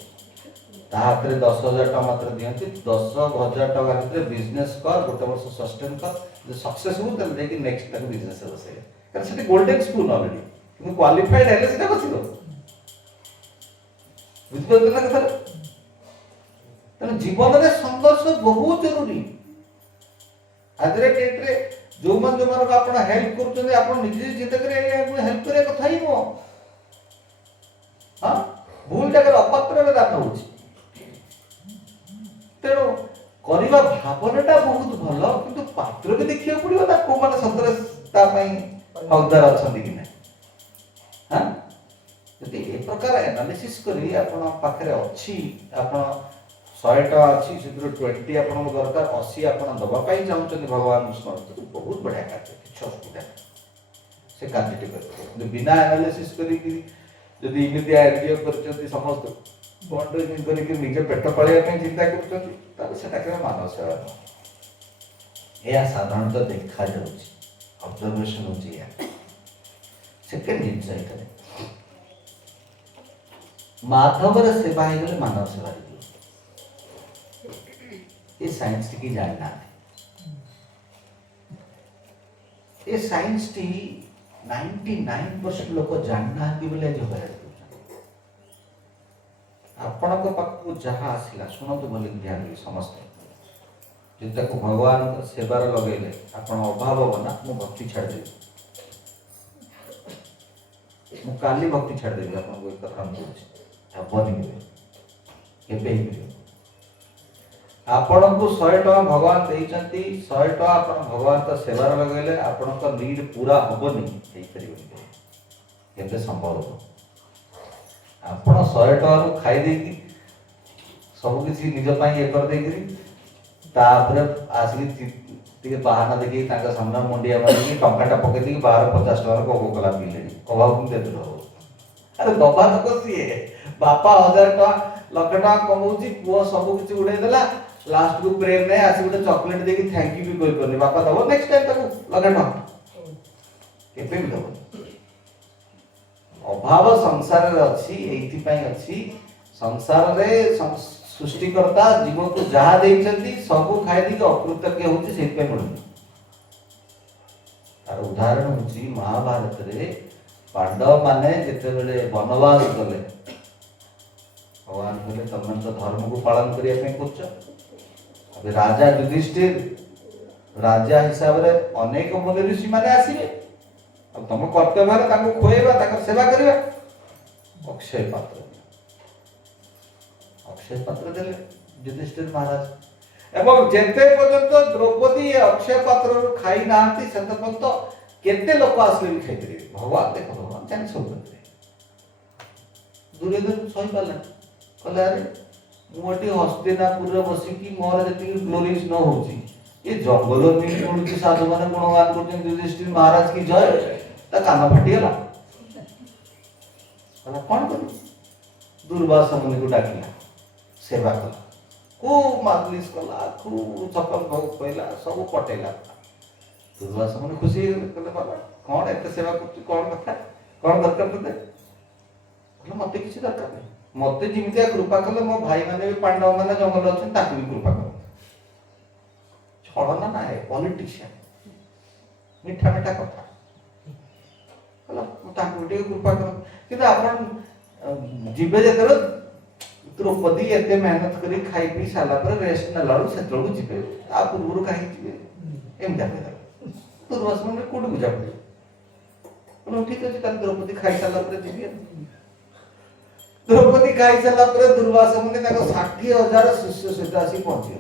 हाथ में 10,000 टका मात्र दिखती 10,000 टका भितर बिजनेस कर गोटे वर्ष सस्टेन कर सक्सेस हो नेक्स्ट बिजनेस बसे कारण गोल्डन स्कूल अलरेडी कि क्वालिफाइड है बस बुझिपार ना कथा तेना जीवन में संघर्ष बहुत जरूरी आज डेट रे जो मन आप हेल्प करजे चिंता कर हेल्प करने कथा ही नुह हाँ भूल जगह अपात्र दान हो तेणु करवा भावनाटा बहुत भल किंतु पात्र भी देखा पड़ो ना कौ मैंने सतरे हकदार अच्छा कि ना हाँ जब ए प्रकार एनालिसिस करी पाखे अच्छी आप 100 टका अच्छी से 20 आपको दरकार 80 आप दवाई चाहते भगवान स्मरण बहुत बढ़िया कार्य किसी असुविधा नहीं से कार्यटी कर बिना एनालीसिस करके जदि इमितिया एनजीओ कर समस्त फंड रेजिंग करके निज पेट पालिया चिंता कर मानव सेवा यह साधारणतः देखा ऑब्जर्वेशन हो सेकेंड जिनस ये माधवर सेवा हो मानव सेवा ये साइंस टी जानना ये साइंस टी 99% लोक जानना बोले जो आपण पाखक जहाँ आसला शुणु बोल ध्यान देवी समस्त जो भगवान सेवार लगे आप अभाव बना मु भक्ति छाड़देवी मु काली भक्ति छाड़देवी आपको एक कथा हेनी केवे आपण को 100 टका भगवान देइचंती 100 टका आपण भगवान का सेवार लगेले आपण का नीड पूरा होबनी हेई परिबनी केते संभव हो आपण 100 टका रो खाई देकी सब किसी निज पई ए कर देकी तापर आसी टिके बहाना देखि ताका सामना मुंडिया मारी टंकाटा पके दी 1250 टका को कोकला पीले अभाव केते दूर हो अरे दबा तो सीए बापा 1000 टका लाख टका कमाउची पुओ सब किसी उड़े देला लास्ट को प्रेम नहीं आसी गोटे चॉकलेट देकी थैंक यू भी कोई करनी बापा दबो नेक्स्ट टाइम तक लगा केते भी दबो अभाव संसार रे अछि एथि पई अछि संसार रे सृष्टिकर्ता जीव को जहा देइछंती सब खाइ दी के अकृतज्ञ होछि सेति पे मिलु तार उदाहरण होछि महाभारत रे पांडव माने जेते बेले वनवास गले भगवान कहले तुम तो धर्म को पालन करिया पे कुछ अबे राजा युधिष्ठिर राजा हिसाब रे अनेक मुनि ऋषि माने आसीबे अब तुम कर्तव्य रे ताको खोएबा ताकर सेवा करिबा अक्षय पात्र देले युधिष्ठिर महाराज एवं जेते पर्यंत द्रौपदी अक्षय पात्र रो खाई नांती सेते पर्यंत केते लोक आसले भी खाई परिबे भगवान देखो भगवान जान सब करते दुर्योधन सही पाला कहले अरे मोटी हस्तिनापुर बसिकी मोर जति ग्लोरीज न होची ये जंगल में कोन साधु माने गुणगान करछन युधिष्ठिर महाराज की जय ता कान फटी गेला कहला कोन कर दुर्वासा मुनि को डाकिला सेवा कला खूब मालिश कला खूब चपल भोग पहिला सब पटेला दुर्वासा मुनि खुशी कहले बाबा कोन एते सेवा करछ कोन कथा कोन दरकार तते कहला मते किछि दरकार नहीं मते जिमितिया कृपा कले मो भाई माने भी पांडव माने जंगल अछन ताकि भी कृपा कर छड़ना ना है पॉलिटिशियन मिठा मिठा कथा कहला ताकि भी कृपा कर किंतु आपण जीवे जेतरो द्रौपदी एते मेहनत करी खाई पी साला पर रेस्ट न लाडू सेतरो जीवे आ पूर्वरु काहे जीवे एम जाबे दुर्वासा मुनि कोड बुझा पड़े बोलो ठीक है त द्रौपदी खाई साला पर जीवे द्रौपदी खाई साला पर दुर्वासा मुनि ताको 60,000 शिष्य सहित आसी पहुंचे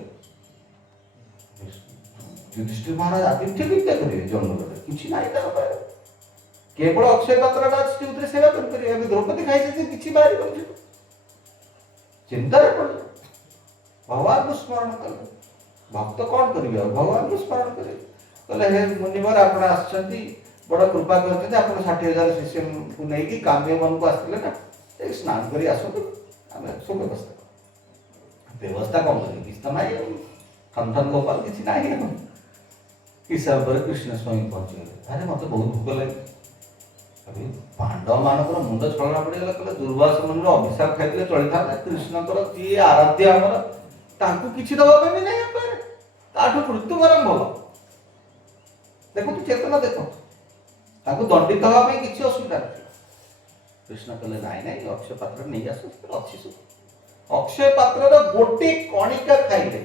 युधिष्ठिर महाराज आतिथ्य विद्या करिवे जंगल रे किछि नाही ता केवल अक्षय पात्र राज की उतरे सेवा कर करिवे अभी द्रौपदी खाई से किछि बारी कर चिंता रे पड़ भगवान को स्मरण कर भक्त कौन करिवे भगवान को स्मरण करे कहले हे मुनिवर आपण आछंती बड़ कृपा करते आपण 60,000 शिष्य को नै कि काम्य मन को आस्तिले ना एक स्नान करी आसो आमे सब व्यवस्था कौन करी किस नाही खंडन गोपाल किछि नाही हिसाब पर कृष्ण स्वामी पहुंच गए अरे मते बहुत भूख लगे अभी पांडव मानकर मुंड छलना पड़ी गला कहले दुर्वासा मुनि अभिशाप खाइले चली था कृष्णकर जी आराध्य हमर तांकु किछि दबा पे भी नहीं पारे ताठु मृत्यु वरम भलो देखो तू चेतना देखो तांकु दंडित हवा में किछि असुविधा नहीं कृष्ण कहले नाई नाई अक्षय पात्र नहीं आसो अच्छी सु अक्षय पात्र रो गोटी कणिका खाइले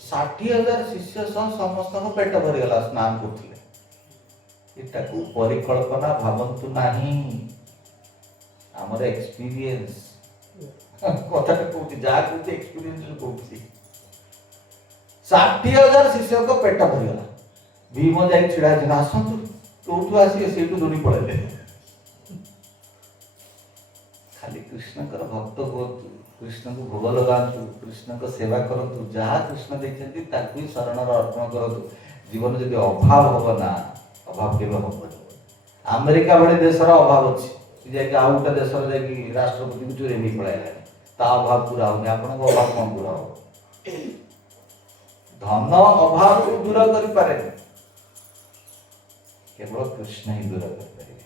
60,000 शिष्य समस्त को पेट भरी गला स्नान करथिले एटा को परिकल्पना भावंतु नाही हमर एक्सपीरियंस कथा को जा को एक्सपीरियंस को 60,000 शिष्य को पेट भरी गला भीम जाई छिड़ा जिना आसंतु तोठु आसी सेठु दुनी पळेले खाली कृष्णकर भक्त हुଅନ୍ତୁ, कृष्णଙ୍କୁ ଭୋଗ ଲଗାନ୍ତୁ, कृष्णଙ୍କ ସେବା କରନ୍ତୁ, ଯାହା କୃଷ୍ଣ ଦେଇଛନ୍ତି ତାକୁ ହିଁ ଶରଣରେ ଅର୍ପଣ କରନ୍ତୁ। ଜୀବନ ଯଦି ଅଭାବ ହବ ନା, ଅଭାବ କେବେ ହବନି। ଆମେରିକା ଭଳି ଦେଶର ଅଭାବ ଅଛି, ଯାଇକି ଆଉ ଗୋଟେ ଦେଶରେ ଯାଇକି ରାଷ୍ଟ୍ରପତିକୁ ଚୋରି ନେଇ ପଳାଇଲାଣି, ତା ଅଭାବ ପୁରା ହଉନି। ଆପଣଙ୍କ ଅଭାବ କଣ ପୁରା ହବ? ଧନ ଅଭାବକୁ ଦୂର କରିପାରେନି, କେବଳ କୃଷ୍ଣ ହିଁ ଦୂର କରିପାରିବେ।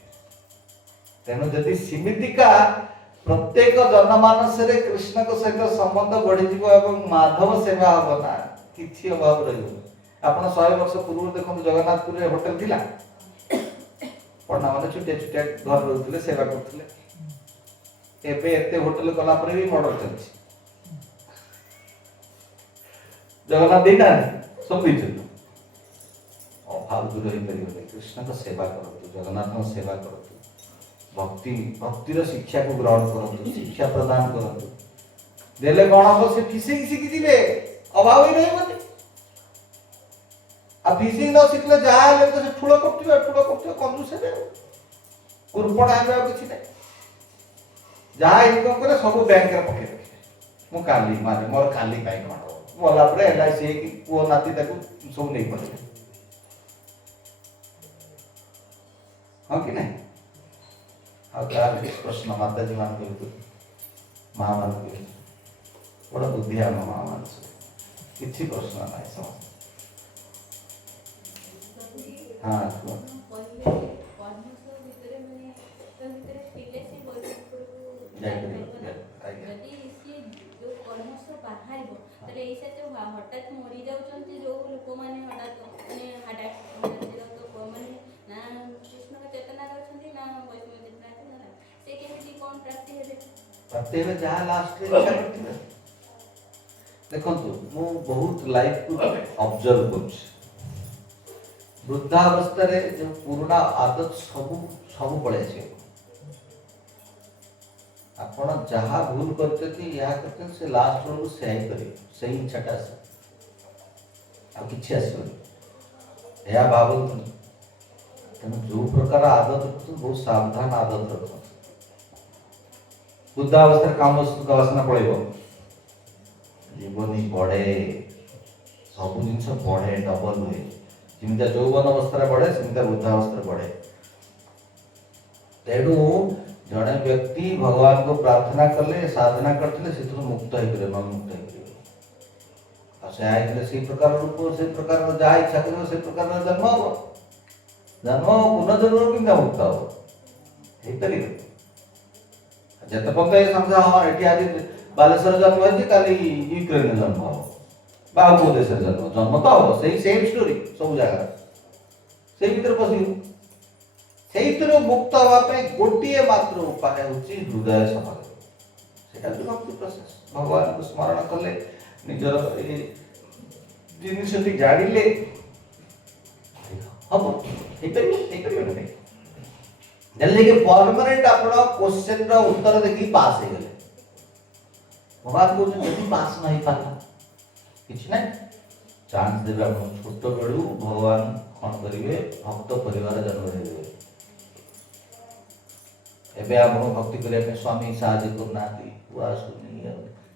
ତେଣୁ ଯଦି ସେମିତିକା ପ୍ରତ୍ୟେକ ଜନମାନସରେ କୃଷ୍ଣଙ୍କ ସହିତ ସମ୍ବନ୍ଧ ବଢିଯିବ ଏବଂ ମାଧବ ସେବା ହବ ନା, କିଛି ଅଭାବ ରହିବନି। ଆପଣ 100 ବର୍ଷ ପୂର୍ବରୁ ଦେଖନ୍ତୁ ଜଗନ୍ନାଥପୁରରେ ହୋଟେଲ ଥିଲା, ପଣ୍ଡା ମାନେ ଛୋଟିଆ ଛୋଟିଆ ଘର ରହୁଥିଲେ, ସେବା କରୁଥିଲେ। ଏବେ ଏତେ ହୋଟେଲ କଲା ପରେ ବି ମର୍ଡର ଚାଲିଛି। ଜଗନ୍ନାଥ ଦେଇନାହାନ୍ତି, ସବୁ ଦେଇଛନ୍ତି। ଅଭାବ ଦୂର ହେଇପାରିବନି। କୃଷ୍ଣଙ୍କ ସେବା କରନ୍ତୁ, ଜଗନ୍ନାଥଙ୍କ ସେବା କରନ୍ତୁ, ଭକ୍ତିର ଶିକ୍ଷାକୁ ଗ୍ରହଣ କରନ୍ତୁ, ଶିକ୍ଷା ପ୍ରଦାନ କରନ୍ତୁ। ଦେଲେ କଣ ହବ? ସେ ଫିସିଂ ଶିଖିଯିବେ, ଅଭାବ ହିଁ ରହିବନି। ଆଉ ଫିସିଂ ନ ଶିଖିଲେ ଯାହା ହେଲେ ତ ସେ ଠୁଳ କରୁଥିବେ କଞ୍ଜୁସ ହେବେ, କୁର୍ପଣ ହେବେ, ଆଉ କିଛି ନାହିଁ। ଯାହା ଇନକମ୍ କରେ ସବୁ ବ୍ୟାଙ୍କରେ ପକେଇ ରଖିବେ। ମୁଁ କାଲି ମାନେ ମୋର କାଲି ପାଇଁ କଣ ହବ, ଗଲା ପରେ LIC ହେଇକି ପୁଅ ନାତି ତାକୁ ସବୁ ନେଇ ପଡିବେ, ହଁ କି ନାହିଁ? ଆଉ କାହାର କିଛି ପ୍ରଶ୍ନ? ମାତାଜୀ ମାନଙ୍କୁ ମା ମାନଙ୍କୁ ବଡ଼ ବୁଦ୍ଧି ଆମ ମା ମାନ, କିଛି ପ୍ରଶ୍ନ ନାହିଁ ସମସ୍ତେ। ହଁ କୁହ। ହଠାତ୍ ମରି ଯାଉଛନ୍ତି ଯୋଉ ଲୋକମାନେ, ହଠାତ୍ ମାନେ ମାନେ ନା କୃଷ୍ଣଙ୍କ ଚେତନାରେ ଅଛନ୍ତି ନା ବୈଷ୍ଣବ ଚେତନାରେ, ସେ କେମିତି କଣ ପ୍ରାପ୍ତି ହେବେ? ପ୍ରାପ୍ତି ହେବେ ଯାହା ଲାଷ୍ଟରେ ଇଚ୍ଛା କରିଥିବେ। ଦେଖନ୍ତୁ, ମୁଁ ବହୁତ ଲାଇଫକୁ ଅବଜର୍ଭ କରୁଛି। ବୃଦ୍ଧାବସ୍ଥାରେ ଯେଉଁ ପୁରୁଣା ଆଦତ ସବୁ ପଳେଇ ଆସିବ। ଆପଣ ଯାହା ଭୁଲ କରିଛନ୍ତି, ଏହା କରିଛନ୍ତି, ସେ ଲାଷ୍ଟ ବେଳକୁ ସେୟା ହିଁ କରିବେ, ସେଇ ଇଚ୍ଛାଟା ଆସିବ, ଆଉ କିଛି ଆସିବନି। ଏହା ଭାବନ୍ତୁ। ତେଣୁ ଯୋଉ ପ୍ରକାର ଆଦତ ରଖୁଛନ୍ତି, ବହୁତ ସାବଧାନ ଆଦତ ରଖନ୍ତୁ। ବୃଦ୍ଧାବସ୍ଥାରେ କାମସୁଖ ବାସନା ପଳେଇବ, ଜୀବନୀ ବଢେ, ସବୁ ଜିନିଷ ବଢେ, ଡବଲ ହୁଏ। ଯେମିତିଆ ଯୌବନ ଅବସ୍ଥାରେ ବଢେ, ସେମିତିଆ ବୃଦ୍ଧାବସ୍ଥାରେ ବଢେ। ତେଣୁ ଜଣେ ବ୍ୟକ୍ତି ଭଗବାନଙ୍କୁ ପ୍ରାର୍ଥନା କଲେ, ସାଧନା କରିଥିଲେ, ସେଥିରୁ ମୁକ୍ତ ହେଇପାରିବ, ମୁକ୍ତ ହେଇପାରିବ। ଆଉ ସେ ହେଇଥିଲେ ସେଇ ପ୍ରକାର ରୂପ, ସେଇ ପ୍ରକାର ଯାହା ଇଚ୍ଛା କରିବ ସେଇ ପ୍ରକାର ଜନ୍ମ ହବ। ଜନ୍ମ ପୁନର୍ଜନ୍ମରୁ କେମିତି ମୁକ୍ତ ହବ? ହେଇପାରିବ। ଯେତେ ପର୍ଯ୍ୟନ୍ତ ଏ ସଂସାର, ହଁ ଏଠି ଆଜି ବାଲେଶ୍ୱର ଜନ୍ମ ହେଇଛି, କାଲି ୟୁକ୍ରେନରେ ଜନ୍ମ ହବ, ବା ଆଉ କୋଉ ଦେଶରେ ଜନ୍ମ ତ ହବ, ସେଇ ସେମ୍ ଷ୍ଟୋରି ସବୁ ଜାଗାରେ, ସେଇ ଭିତରେ ପଶିବ। ସେଇଥିରୁ ମୁକ୍ତ ହେବା ପାଇଁ ଗୋଟିଏ ମାତ୍ର ଉପାୟ ହେଉଛି ହୃଦୟ ସଫା କରିବା। ସେଇଟା ହେଉଛି ଭକ୍ତି ପ୍ରୋସେସ୍। ଭଗବାନଙ୍କୁ ସ୍ମରଣ କଲେ, ନିଜର ଏ ଜିନିଷଟି ଜାଣିଲେ ହବ, ହେଇପାରିବ ନାହିଁ। ଜାଣିଲେ କି ପରମାନେଣ୍ଟ ଆପଣ କ୍ୱେଶ୍ଚନର ଉତ୍ତର ଦେଖିକି ପାସ୍ ହେଇଗଲେ। ଭଗବାନ କହୁଛନ୍ତି ଯଦି ପାସ୍ ନ ହେଇପାରିଲା କିଛି ନାହିଁ, ଚାନ୍ସ ଦେବେ। ଆପଣ ଛୋଟ ବେଳୁ ଭଗବାନ କଣ କରିବେ? ଭକ୍ତ ପରିବାର ଜନ୍ମ ଦେଇଦେବେ। ଏବେ ଆପଣ ଭକ୍ତି କରିବା ପାଇଁ ସ୍ୱାମୀ ସାହାଯ୍ୟ କରୁନାହାନ୍ତି, ପୁଅ ଆସୁନି,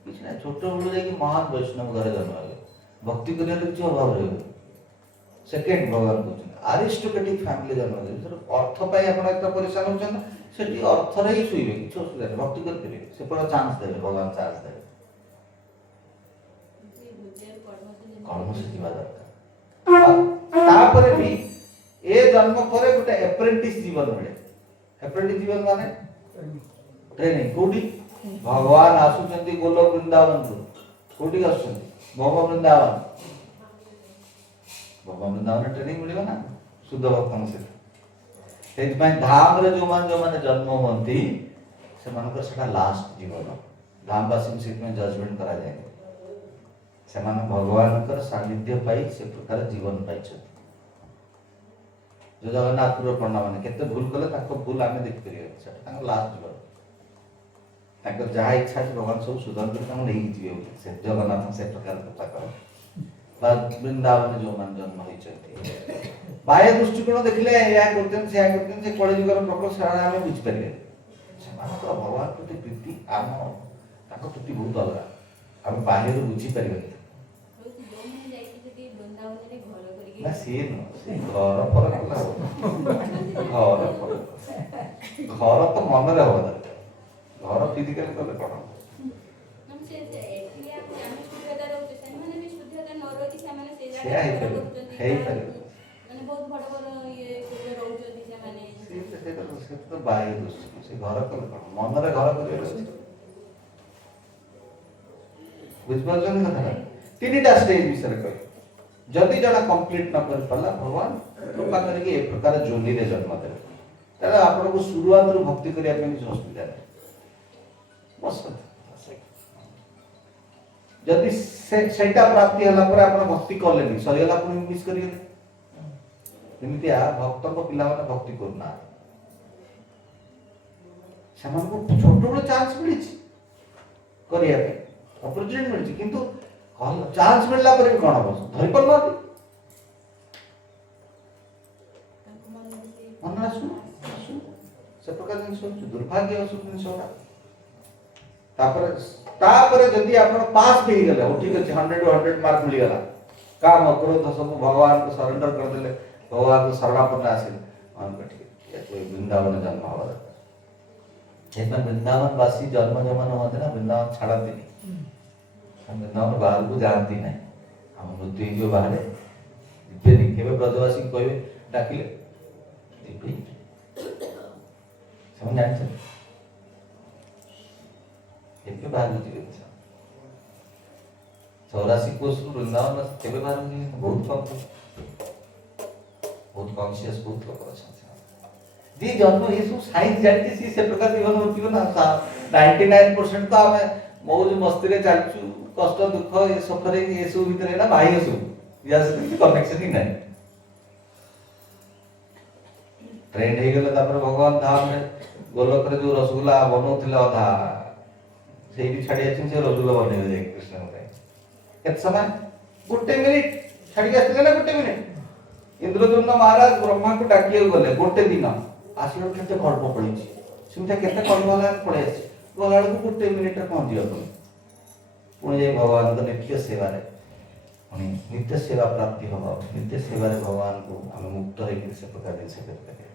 କିଛି ନାହିଁ। ଛୋଟ ବେଳୁ ଯାଇକି ମହାନ ବୈଷ୍ଣବ ଘରେ ଜନ୍ମ ହେବେ, ଭକ୍ତି କରିବାର କିଛି ଅଭାବ ରହିବ। ସେକେଣ୍ଡ, ଭଗବାନ କହୁଛନ୍ତି ଆରିଷ୍ଟୋକ୍ରାଟିକ୍ ଫ୍ୟାମିଲି ଜନ୍ମ ଦେବେ। ଅର୍ଥ ପାଇଁ ଆପଣ ଏତେ ପରିଶ୍ରମ ହେଉଛନ୍ତି, ସେଠି ଅର୍ଥରେ ହିଁ ଶୋଇବେ, କିଛି ଅସୁବିଧା ନାହିଁ, ଭକ୍ତି କରିପାରିବେ। ସେପଟେ ଚାନ୍ସ ଦେବେ, ଭଗବାନ ଚାନ୍ସ ଦେବେ। କର୍ମ ଶିଖିବା ଦରକାର। ତାପରେ ବି ଏ ଜନ୍ମ ପରେ ଗୋଟେ ଏପ୍ରେଣ୍ଟିସ୍ ଜୀବନ ମିଳେ। ଏପ୍ରେଣ୍ଟିସ୍ ଜୀବନ ମାନେ ଟ୍ରେନିଂ। କୋଉଠି? ଭଗବାନ ଆସୁଛନ୍ତି ଗୋଲୋକ ବୃନ୍ଦାବନରୁ। କୋଉଠି ଆସୁଛନ୍ତି? ଭବ ବୃନ୍ଦାବନ। ଭବ ବୃନ୍ଦାବନରେ ଟ୍ରେନିଂ ମିଳିବ ନା ଶୁଦ୍ଧ ଭକ୍ତଙ୍କ ସହିତ। ସେଇଥିପାଇଁ ଧାମରେ ଯୋଉମାନେ ଜନ୍ମ ହୁଅନ୍ତି, ସେମାନଙ୍କର ସେଟା ଲାଷ୍ଟ ଜୀବନ। ଧାମବାସୀଙ୍କୁ ସେଥିପାଇଁ ଜଜମେଣ୍ଟ କରାଯାଏ। ସେମାନେ ଭଗବାନଙ୍କର ସାନ୍ନିଧ୍ୟ ପାଇ ସେ ପ୍ରକାର ଜୀବନ ପାଇଛନ୍ତି। ଯୋଉ ଜଗନ୍ନାଥପୁର ପଣ୍ଡା ମାନେ କେତେ ଭୁଲ କଲେ, ତାଙ୍କ ଭୁଲ ଆମେ ଦେଖିପାରିବା, ସେଟା ତାଙ୍କ ଲାଷ୍ଟ ଜୀବନ। ତାଙ୍କର ଯାହା ଇଚ୍ଛା ଅଛି ଭଗବାନ ସବୁ ସୁଧାର କରି ତାଙ୍କୁ ନେଇକି ଯିବେ ବୋଲି ସେ ଜଗନ୍ନାଥ ସେ ପ୍ରକାର କୃପା କର। ବା ବୃନ୍ଦାବନ ଯୋଉମାନେ ଜନ୍ମ ହେଇଛନ୍ତି, ବାହ୍ୟ ଦୃଷ୍ଟିକୋଣ ଦେଖିଲେ ଏହା କରୁଛନ୍ତି, ସେୟା କରୁଛନ୍ତି, ସେ କଳିଯୁଗର ପ୍ରକୃତ ସାରା ଆମେ ବୁଝିପାରିବେ। ସେମାନଙ୍କର ଭଗବାନ ପ୍ରତି ପ୍ରୀତି ଆମ ତାଙ୍କ ପ୍ରତି ବହୁତ ଅଲଗା, ଆମେ ବାହ୍ୟରୁ ବୁଝିପାରିବାନି। ହଉଛି ଯୋଉମାନେ ଯାଇକି ଯଦି ବୃନ୍ଦାବନରେ ଘର କରିକି ନା ସିଏ ନୁହଁ, ସେ ଘର ଫର କଲା ଘର ଫର, ଘର ତ ମନରେ ହବ ଦରକାର, ଘର ଫିଜିକାଲି କଲେ କ'ଣ ହବ? ମାନେ ଏଠି ଆମେ ଶୁଦ୍ଧତା ରହୁଛେ, ସେମାନେ ବି ଶୁଦ୍ଧତା ନ ରହିକି ସେମାନେ ସେ ସେୟା ଜାଗାରେ ଘର ହେଇପାରିବ, କରୁଛନ୍ତି, ହେଇପାରିବ। ମାନେ ବହୁତ ବଡ଼ ବଡ଼ ଇଏ ରହୁଛନ୍ତି ସେମାନେ। ସେ ତ ବାହ୍ୟ ଦୃଷ୍ଟି, ସେ ଘର କଲେ କ'ଣ, ମନରେ ଘର କରିବାର ଅଛି। ବୁଝିପାରୁଛନ୍ତି କଥାଟା? ତିନିଟା ଷ୍ଟେଜ ବିଷୟରେ କହିବେ। ଯଦି ଜଣେ କମ୍ପ୍ଲିଟ୍ ନ କରିପାରିଲା, ଭଗବାନ କୃପା କରିକି ଏ ପ୍ରକାର ଯୋନିରେ ଜନ୍ମ ଦେବେ, ତାହେଲେ ଆପଣଙ୍କୁ ଶୁରୁଆତରୁ ଭକ୍ତି କରିବା ପାଇଁ କିଛି ଅସୁବିଧା ନାହିଁ। ଯଦି ସେଇଟା ପ୍ରାପ୍ତି ହେଲା ପରେ ଆପଣ ଭକ୍ତି କଲେନି, ସରିଗଲା, ଆପଣ ମିସ୍ କରିଗଲେ। ଏମିତିଆ ଭକ୍ତଙ୍କ ପିଲାମାନେ ଭକ୍ତି କରୁନାହାନ୍ତି, ସେମାନଙ୍କୁ ଛୋଟବେଳୁ ଚାନ୍ସ ମିଳିଛି କରିବା ପାଇଁ, ଅପରଚୁନିଟି ମିଳିଛି, କିନ୍ତୁ ଚାନ୍ସ ମିଳିଲା ପରେ ବି କ'ଣ ହବ, ଧରିପାରୁନାହାନ୍ତି, ମନରେ ଆସୁ ସେ ପ୍ରକାର ଜିନିଷ ହଉଛି ଦୁର୍ଭାଗ୍ୟ ଜିନିଷ ଗୁଡ଼ା। ତାପରେ ଯଦି ଆପଣ ପାସ୍ ବି ହେଇଗଲେ, ହଉ ଠିକ ଅଛି, 100 ରୁ 100 ମାର୍କ ମିଳିଗଲା, କାମ କ୍ରୋଧ ସବୁ ଭଗବାନଙ୍କୁ ସରେଣ୍ଡର କରିଦେଲେ, ଭଗବାନଙ୍କୁ ଶରଣାପନ୍ନ ଆସିଲେ, ବୃନ୍ଦାବନ ଜନ୍ମ ହବା ଦରକାର। ସେଥିପାଇଁ ବୃନ୍ଦାବନବାସୀ ଜନ୍ମ ଜମନ ହୁଅନ୍ତି ନା, ବୃନ୍ଦାବନ ଛାଡ଼ନ୍ତିନି, ବୃନ୍ଦାବନ ବାହାରକୁ ଯାଆନ୍ତି ନାହିଁ। ଆମ ମୃତ୍ୟୁ ହେଇଯିବ ବାହାରେ, ଯିବେନି। କେବେ ବ୍ରଜବାସୀଙ୍କୁ କହିବେ ଡାକିଲେ ଯିବେ, ସେମାନେ ଜାଣିଛନ୍ତି କେବେ ବାହାରକୁ ଯିବେ। 84 କୋଷରୁ ବୃନ୍ଦାବନ କେବେ ବାହାରକୁ ଯିବେ, ବହୁତ କମ୍, ବହୁତ କନସିୟସ୍ ବହୁତ ଲୋକ ଅଛନ୍ତି। ଯିଏ ଜନ୍ମ ଏସବୁ ସାଇନ୍ସ ଜାଣିଛି ସିଏ ସେ ପ୍ରକାର ଜୀବନ ବଞ୍ଚିବ ନା। 99% ତ ଆମେ ମୌଜ ମସ୍ତିରେ ଚାଲିଛୁ, କଷ୍ଟ ଦୁଃଖ ଏ ସଫରିଂ ଏସବୁ ଭିତରେ ନା ବାହ୍ୟ ସବୁ, ୟା ସହିତ କିଛି କନେକ୍ସନ ହିଁ ନାହିଁ। ଟ୍ରେଣ୍ଡ ହେଇଗଲେ ତାପରେ ଭଗବାନ ଧାମରେ ଗୋଲକରେ ଯୋଉ ରସଗୋଲା ବନଉଥିଲେ ଅଧା ସେଇଠି ଛାଡ଼ି ଆସିଛନ୍ତି, ସେ ରସଗୋଲା ବନେଇବେ ଯାଇକି କୃଷ୍ଣଙ୍କ ପାଇଁ। କେତେ ସମୟ? 1 ମିନିଟ୍ ଛାଡ଼ିକି ଆସିଥିଲେ ନା, 1 ମିନିଟ୍। ଇନ୍ଦ୍ରଦ୍ୟୁମ୍ନ ମହାରାଜ ବ୍ରହ୍ମାଙ୍କୁ ଡାକିବାକୁ ଗଲେ, 1 ଦିନ ଆସିବାକୁ କେତେ କଳ୍ପ ପଳେଇଛି, ସେମିତି କେତେ କଳ୍ପ ହେଲା ପଳେଇ ଆସିଛି, ଗଲାବେଳକୁ 1 ମିନିଟ୍ରେ ପହଞ୍ଚିବା ପାଇଁ। ପୁଣି ଯାଇ ଭଗବାନଙ୍କ ନିତ୍ୟ ସେବାରେ, ପୁଣି ନିତ୍ୟ ସେବା ପ୍ରାପ୍ତି ହବ, ନିତ୍ୟ ସେବାରେ ଭଗବାନଙ୍କୁ ଆମେ ମୁକ୍ତ ହେଇକି ସେ ପ୍ରକାର ଜିନିଷ କରିପାରିବା।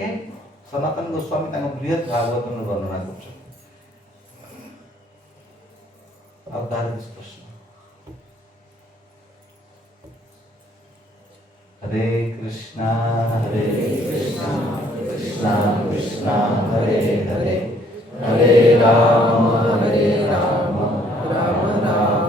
ଏ ସନାତନ ଗୋସ୍ୱାମୀ ତାଙ୍କ ବୃହତ୍ ଭାଗବତରୁ ବର୍ଣ୍ଣନା କରୁଛନ୍ତି। ଆଉ କାହାର କିଛି ପ୍ରଶ୍ନ? हरे कृष्णा कृष्णा कृष्णा हरे हरे, हरे राम राम राम